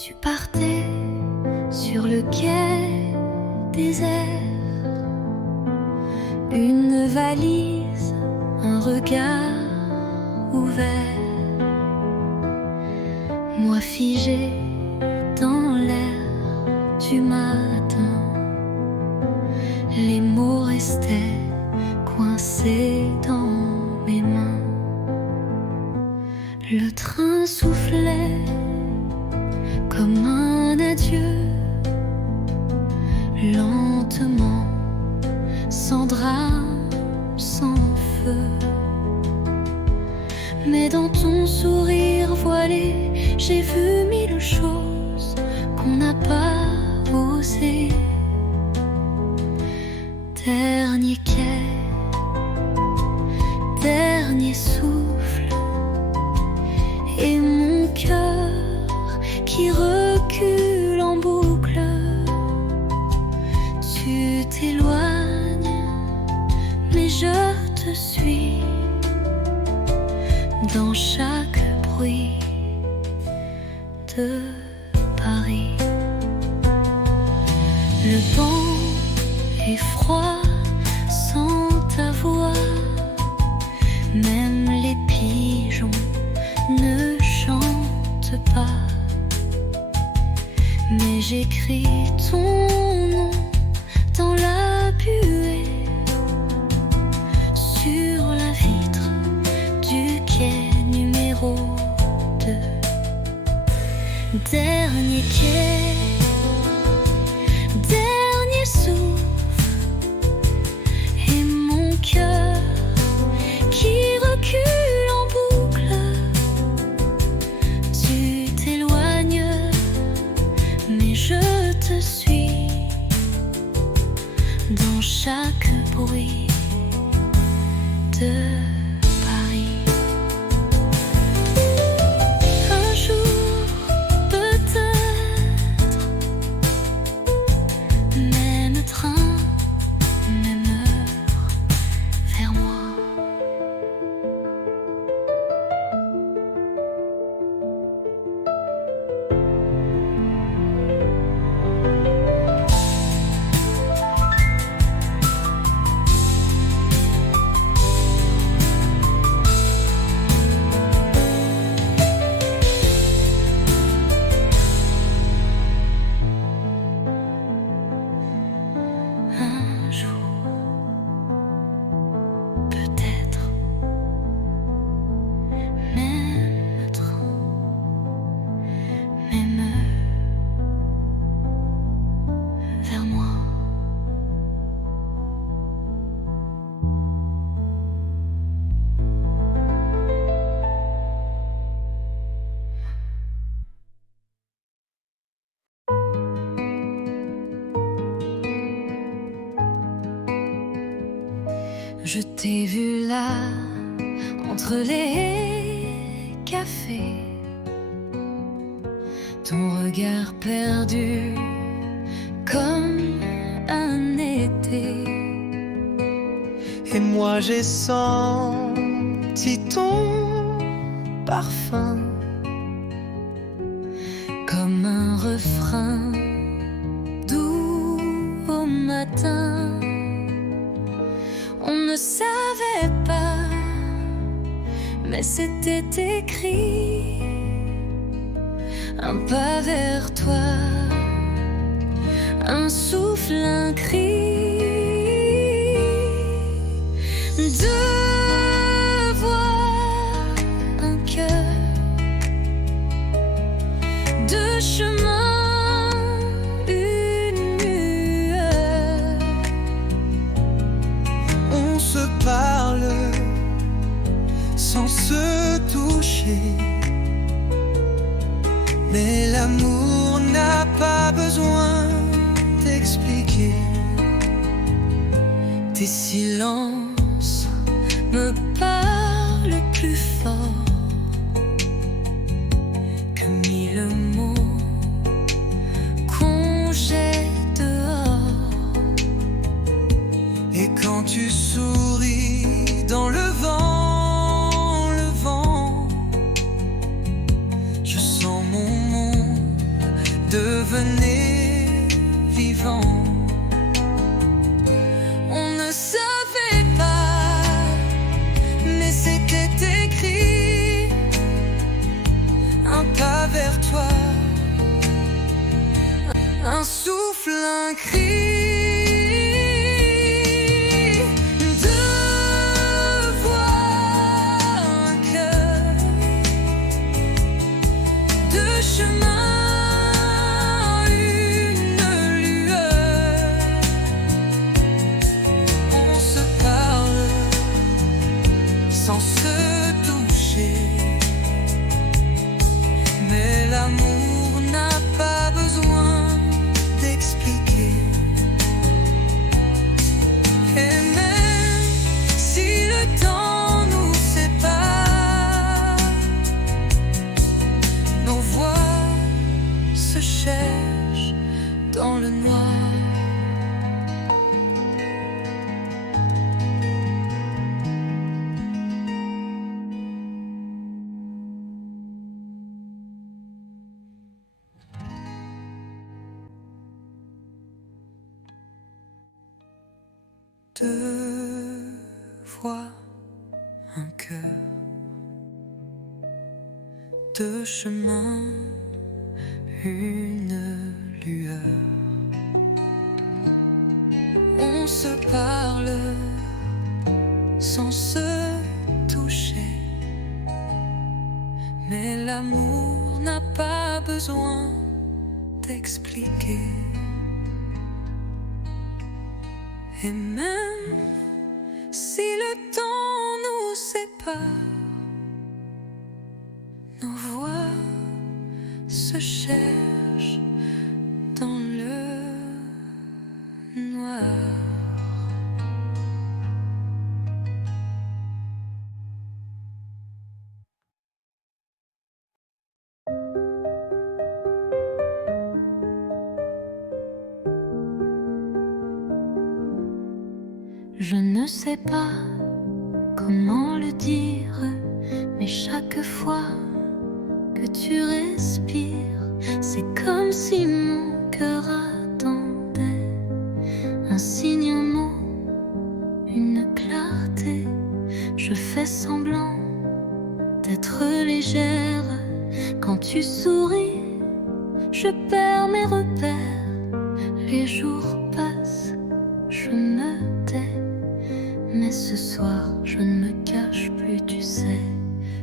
Tu partais sur le quai désert, une valise, un regard ouvert. Moi figé dans l'air du matin, les mots restaient coincés dans mes mains. Le train soufflait comme un adieu, lentement, sans drame, sans feu. Mais dans ton sourire voilé, j'ai vu mille choses qu'on n'a pas osé. Dernier quai, dernier souffle, et mon cœur qui recule en boucle. Tu t'éloignes, mais je te suis dans chaque bruit de Paris. Le vent est froid sans ta voix, même les pigeons ne chantent pas. Mais j'écris ton nom dans la buée, sur la vitre du quai numéro 2. Dernier quai, dernier souffle, et mon cœur qui recule en boucle. Tu t'éloignes, mais je te suis dans chaque bruit de Je t'ai vu là, entre les cafés, ton regard perdu comme un été. Et moi j'ai senti ton parfum comme un refrain doux au matin. On ne savait pas, mais c'était écrit. Un pas vers toi, un souffle, un cri. Deux voix, un cœur, deux chemins, une lueur. On se parle sans se toucher, mais l'amour n'a pas besoin d'expliquer. Tes silences me parlent plus fort que mille mots qu'on jette dehors. Et quand tu souris dans le vent, je sens mon monde devenir vivant. On ne savait pas, mais c'était écrit. Un pas vers toi, Un souffle, un cri. Deux voix, un cœur, deux chemins, une lueur. on se parle sans se toucher, mais l'amour n'a pas besoin d'expliquer. Et même si le temps nous sépare, nos voix se cherchent dans le noir. Deux voix, un cœur, deux chemins, une lueur. On se parle sans se toucher, Mais l'amour n'a pas besoin d'expliquer. Et même si le temps nous sépare, nos voix se cherchent dans le noir. Je ne sais pas comment le dire, mais chaque fois que tu respires, c'est comme si mon cœur attendait un signe, un mot, une clarté. Je fais semblant d'être légère. Quand tu souris, je perds mes repères. Les jours passent, je me tais. Mais ce soir, je ne me cache plus, tu sais.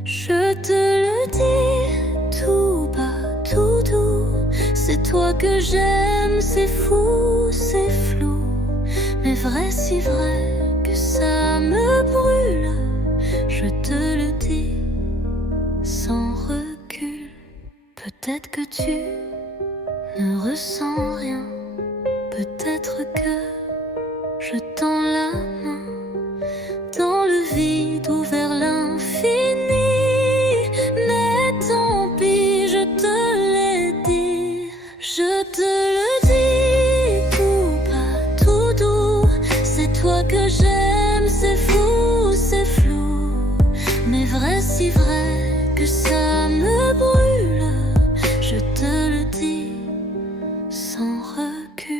Je te le dis tout bas, tout doux. C'est toi que j'aime, c'est fou, c'est flou. Mais vrai, si vrai que ça me brûle. Je te le dis sans recul. Peut-être que tu ne ressens rien. Peut-être que je tends la main c'est fou, c'est flou, mais vrai si vrai que ça me brûle. Je te le dis sans recul.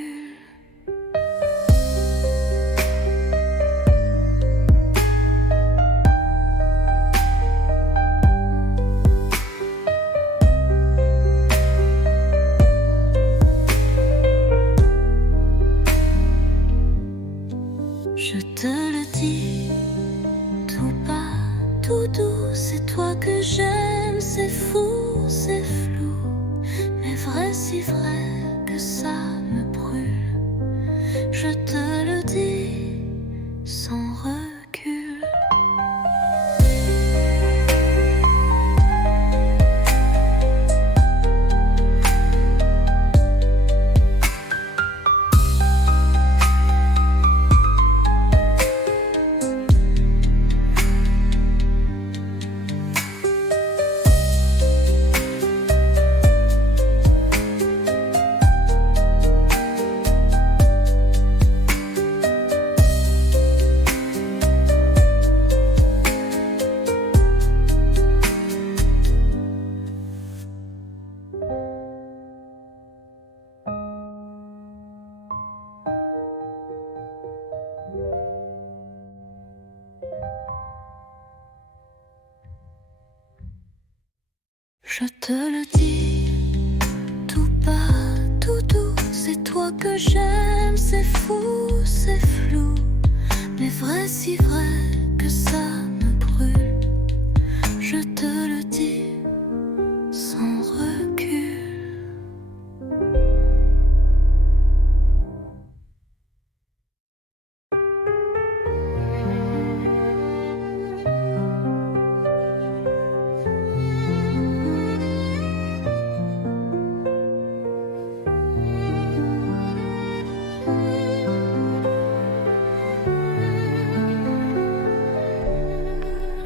Je te le dis tout bas, tout doux, c'est toi que j'aime, c'est fou, c'est flou, mais vrai si vrai que ça me brûle. Je te le dis sans recul. Je te le dis tout bas, tout doux, c'est toi que j'aime, c'est fou, c'est flou, mais vrai si vrai que ça me brûle. Je te le dis sans recul.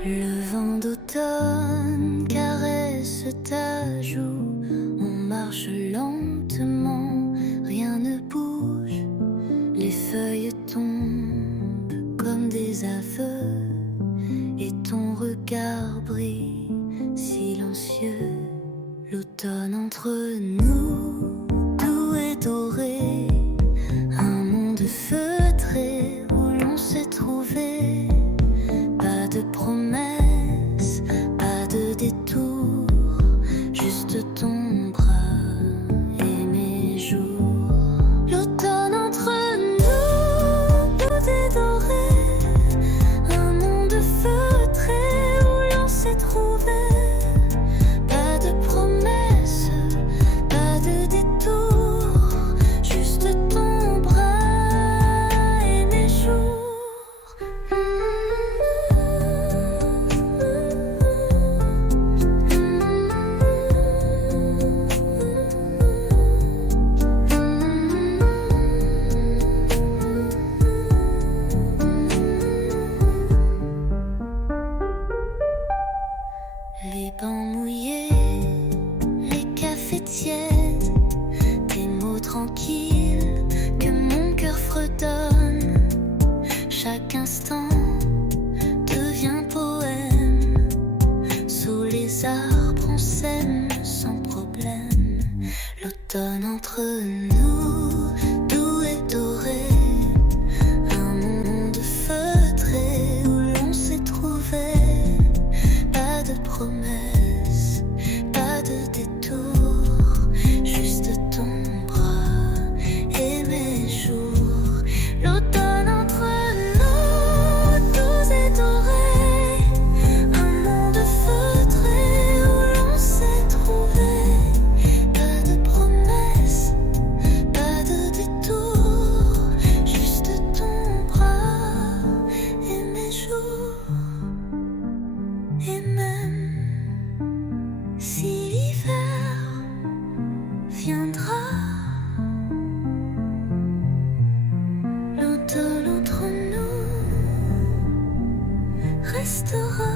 Le vent d'automne caresse ta joue, on marche lentement, rien ne bouge, les feuilles tombent comme des aveux, et ton regard brille silencieux. L'automne entre nous, doux et doré, un monde feutré où l'on s'est trouvé. Pas de promesses, pas de détour, juste ton bras et mes jours. L'automne entre nous, tout est doré, un monde feutré où l'on s'est trouvé. Pas de promesses, pas de détour, juste ton bras et mes jours. Les bancs mouillés, les cafés tièdes, des mots tranquilles que mon cœur fredonne. Chaque instant devient poème. Sous les arbres on s'aime sans problème. L'automne entre nous, doux et doré, un monde feutré où l'on s'est trouvé. Pas de promesses, pas de détour, juste ton bras et mes jours. L'automne entre nous, doux et doré, un monde feutré où l'on s'est trouvé. Pas de promesses, pas de détour, juste ton bras et mes jours. Et même si l'hiver viendra, l'automne entre nous restera.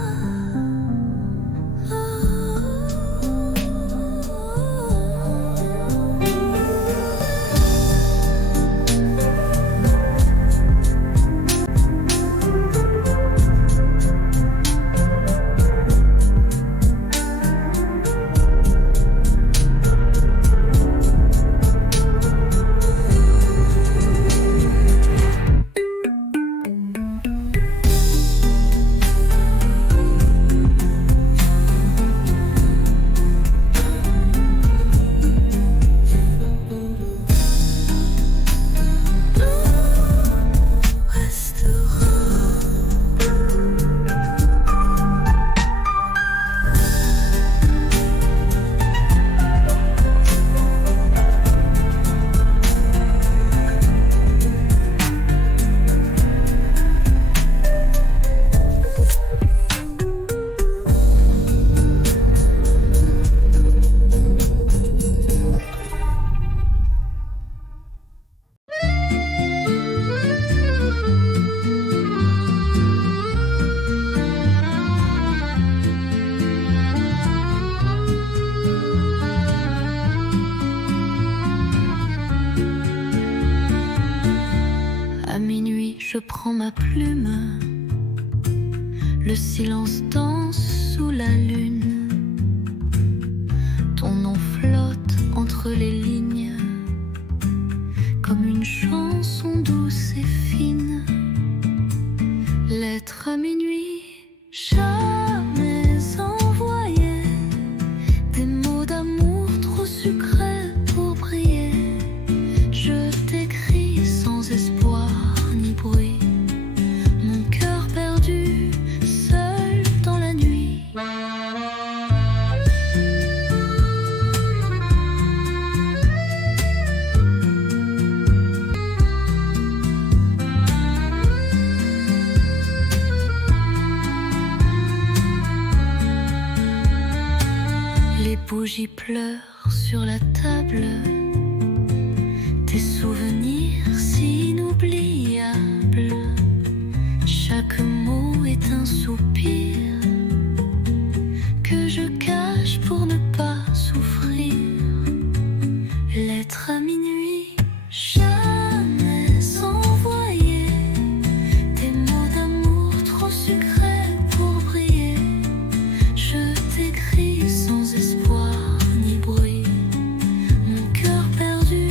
ma plume. Le silence danse sous la lune. Ton nom flotte entre les lignes, comme une chanson douce et fine. Lettre à minuit, jamais envoyé. Des mots d'amour trop sucrés pour briller. Je t'écris sans espoir ni bruit. Mon cœur perdu, seul dans la nuit. Les bougies pleurent sur la table. Tes souvenirs si inoubliables. Chaque mot est un soupir que je cache pour ne pas souffrir. Lettre à minuit, jamais envoyé. Des mots d'amour trop sucrés pour briller. Je t'écris sans espoir ni bruit. Mon cœur perdu,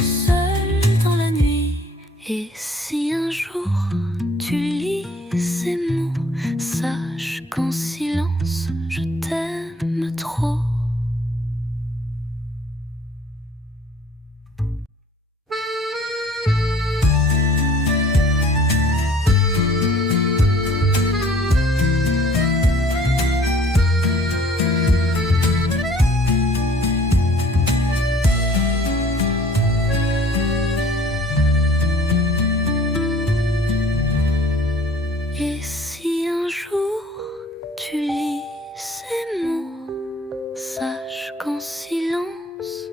seul dans la nuit. Et si un jour tu lis ces mots, sache qu'en silence je t'aime trop. Et si un jour tu lis ces mots, sache qu'en silence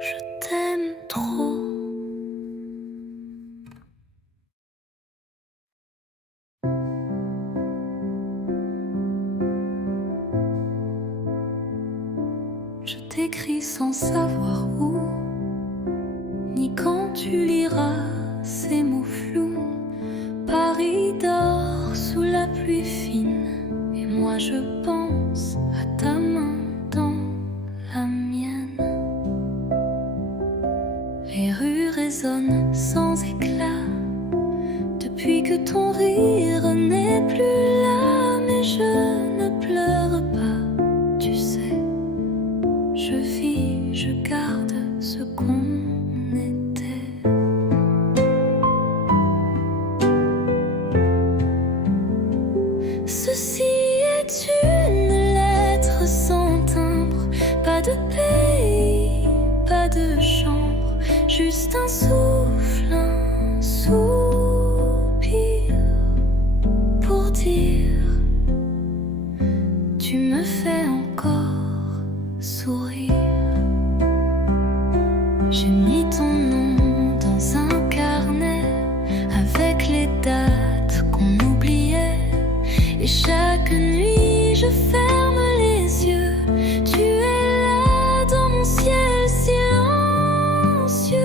je t'aime trop. Je t'écris sans savoir où, ni quand tu liras ces mots flous. Paris dort sous la pluie fine, et moi je pense à ta main dans la mienne. Les rues résonnent sans éclat, depuis que ton rire n'est plus là. Mais je ne pleure pas, tu sais. Je vis, je garde ce qu'on était. Ceci est une lettre sans timbre, pas de pays, pas de chambre, juste un souffle, un soupir pour dire tu me fais encore sourire. J'ai mis ton nom dans un carnet avec les dates qu'on oubliait. Et chaque nuit je ferme les yeux. Tu es là dans mon ciel silencieux.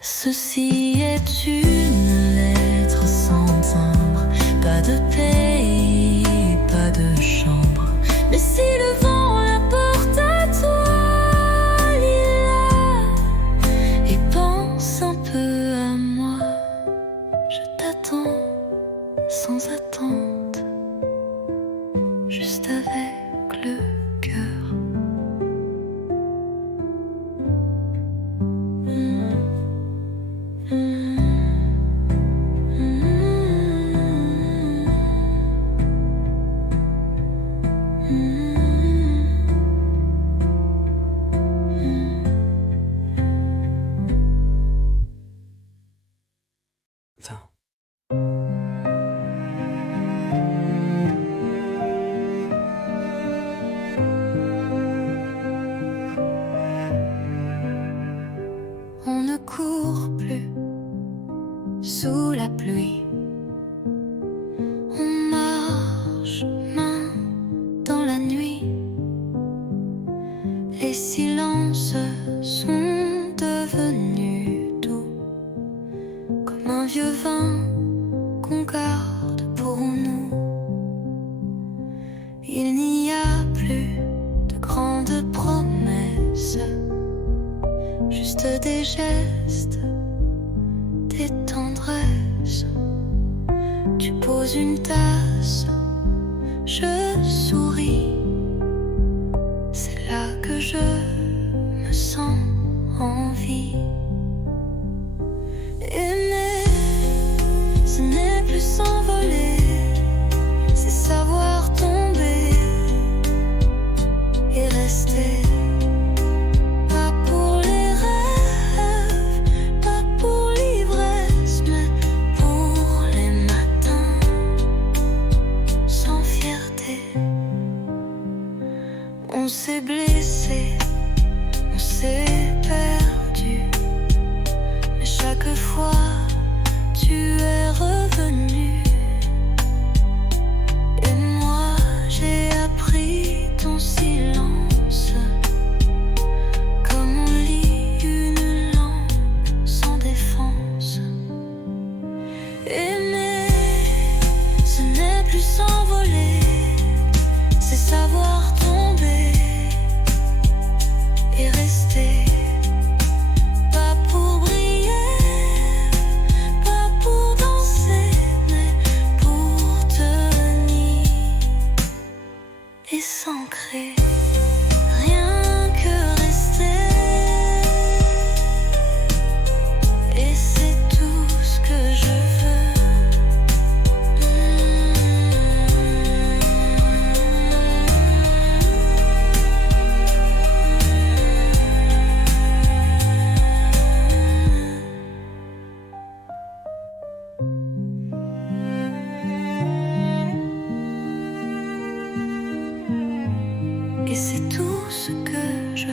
Ceci est une lettre sans timbre, pas de pays, pas de chambre. Mais si le vent la porte à toi, Lila, et pense un peu à moi, je t'attends sans attente, juste avec le cœur. On ne court plus sous la pluie. On marche main dans la nuit. Les silences sont des gestes, des tendresses. Tu poses une tasse, je souris. C'est là que je me sens en vie. Aimer, ce n'est plus s'envoler, c'est savoir tomber et rester. Pas pour les rêves, pas pour l'ivresse, mais pour les matins sans fierté. On s'est blessé, on s'est perdu, mais chaque fois tu es revenu. Et moi j'ai appris ton silence, comme on lit une langue sans défense. Aimer, ce n'est plus s'envoler, c'est savoir tomber et rester. Pas pour briller, pas pour danser, mais pour tenir et s'ancrer. Rien que rester, et c'est tout ce que je veux. Et c'est tout ce que je veux.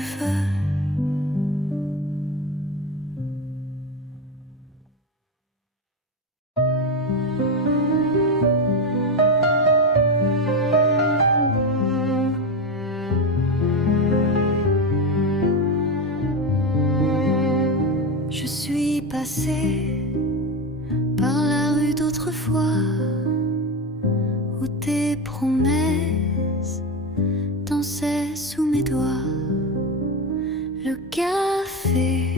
Je suis passée par la rue d'autrefois, où tes promesses dansaient sous mes doigts. Le café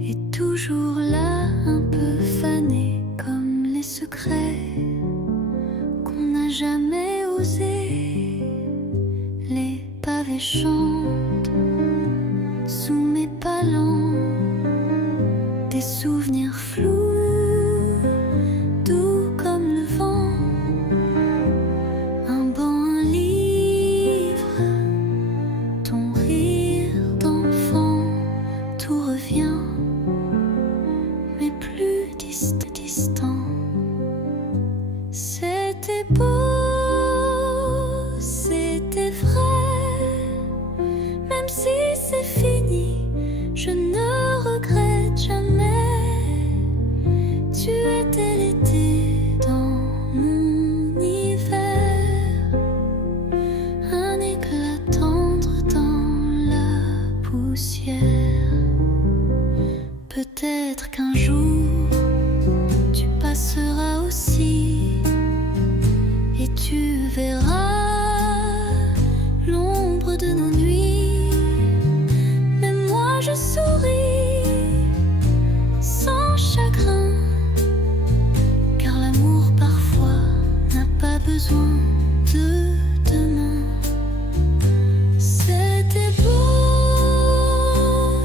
est toujours là, un peu fané, comme les secrets qu'on n'a jamais osé. Les pavés chantent sous mes palans, des souvenirs flous, doux comme le vent. Un banc, un livre, ton rire d'enfant, tout revient, mais plus distant. C'était beau, c'était vrai, même si c'est fini, je ne regrette jamais. Tu étais l'été dans mon hiver, un éclat tendre dans la poussière. Peut-être qu'un jour tu passeras aussi, et tu verras l'ombre de nos nuits. Mais moi je souris sans chagrin, car l'amour parfois n'a pas besoin de demain. C'était beau,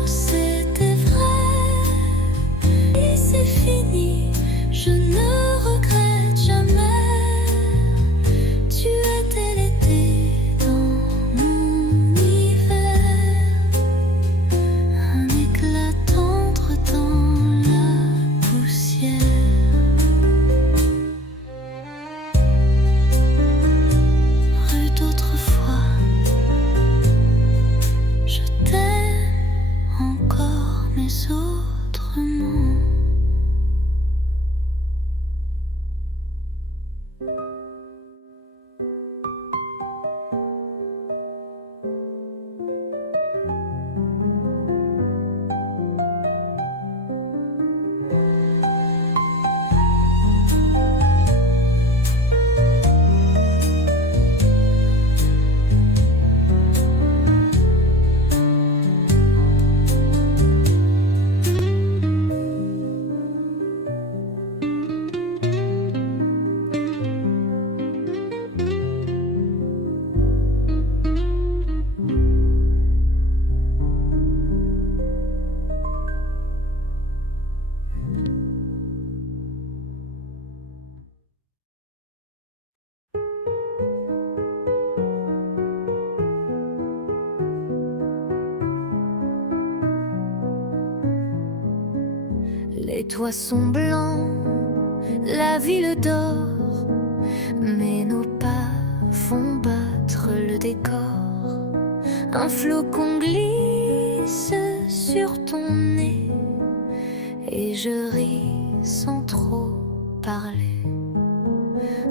c'était vrai, et c'est fini, je ne regrette jamais. Tu étais l'été dans mon hiver, un éclat tendre dans la poussière. Rue d'autrefois, je t'aime encore, mais autrement. Les toits sont blancs, la ville dort, mais nos pas font battre le décor. Un flocon glisse sur ton nez et je ris sans trop parler.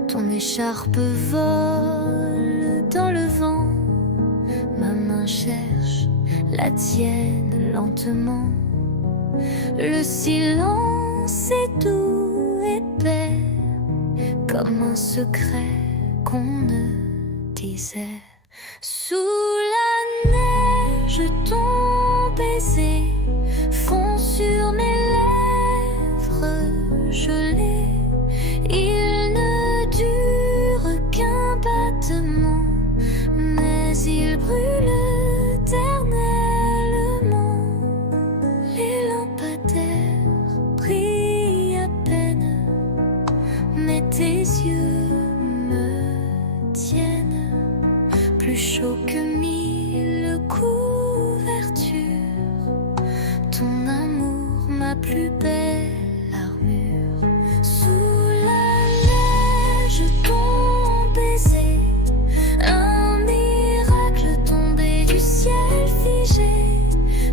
Ton écharpe vole dans le vent, ma main cherche la tienne lentement. Le silence est doux, épais, comme un secret qu'on ne disait. Sous la neige, ton baiser fond sur mes lèvres gelées. Il ne dure qu'un battement, mais il brûle éternellement. Les lampadaires brillent à peine, mais tes yeux me tiennent plus chaud que 1000 couvertures. Ton amour, ma plus belle armure. Sous la neige, ton baiser, un miracle tombé du ciel figé.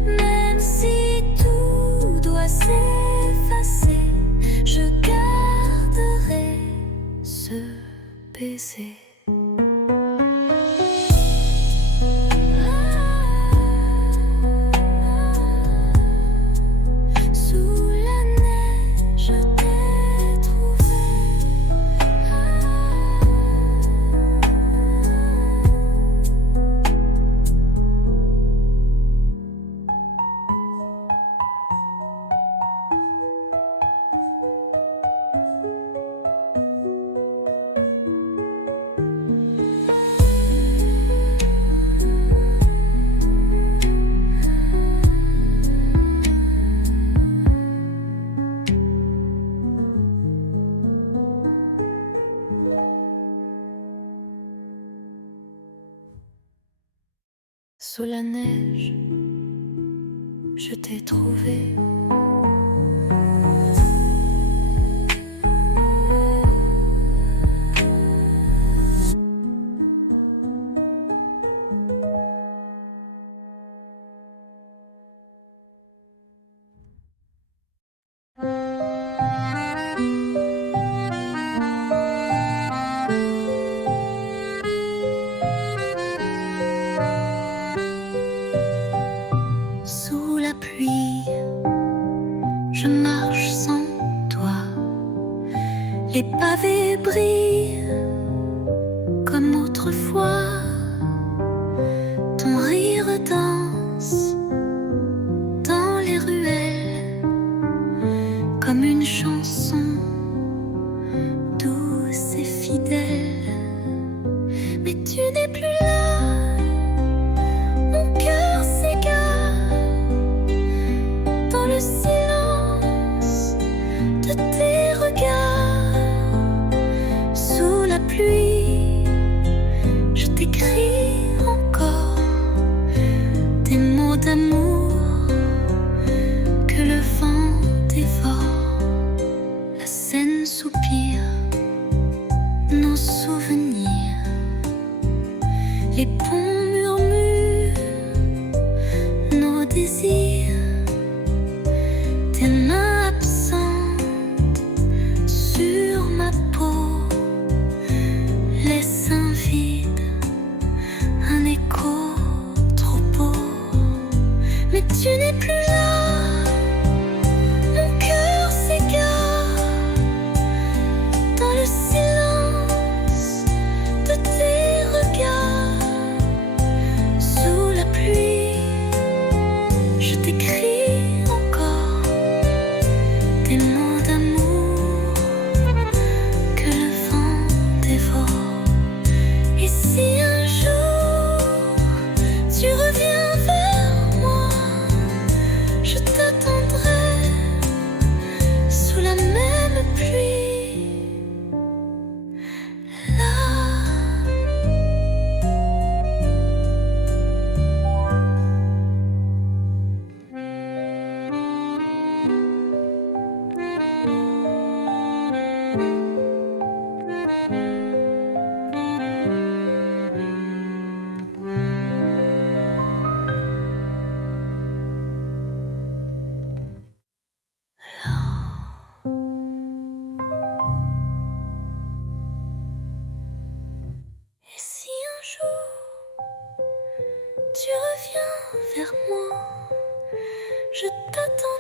Même si tout doit s'effacer, je garderai ce baiser. Sous la neige, je t'ai trouvé. Sous la neige, je t'ai trouvé. Sous la pluie, je marche sans toi. Les pavés brillent comme autrefois. Ton rire danse dans les ruelles comme une chanson douce et fidèle. Mais tu n'es plus là, mon cœur s'égare dans le silence de tes regards. Sous la pluie, je t'écris encore des mots d'amour que le vent dévore. La Seine soupire nos souvenirs, les ponts murmurent nos désirs. vers moi. Je t'attends.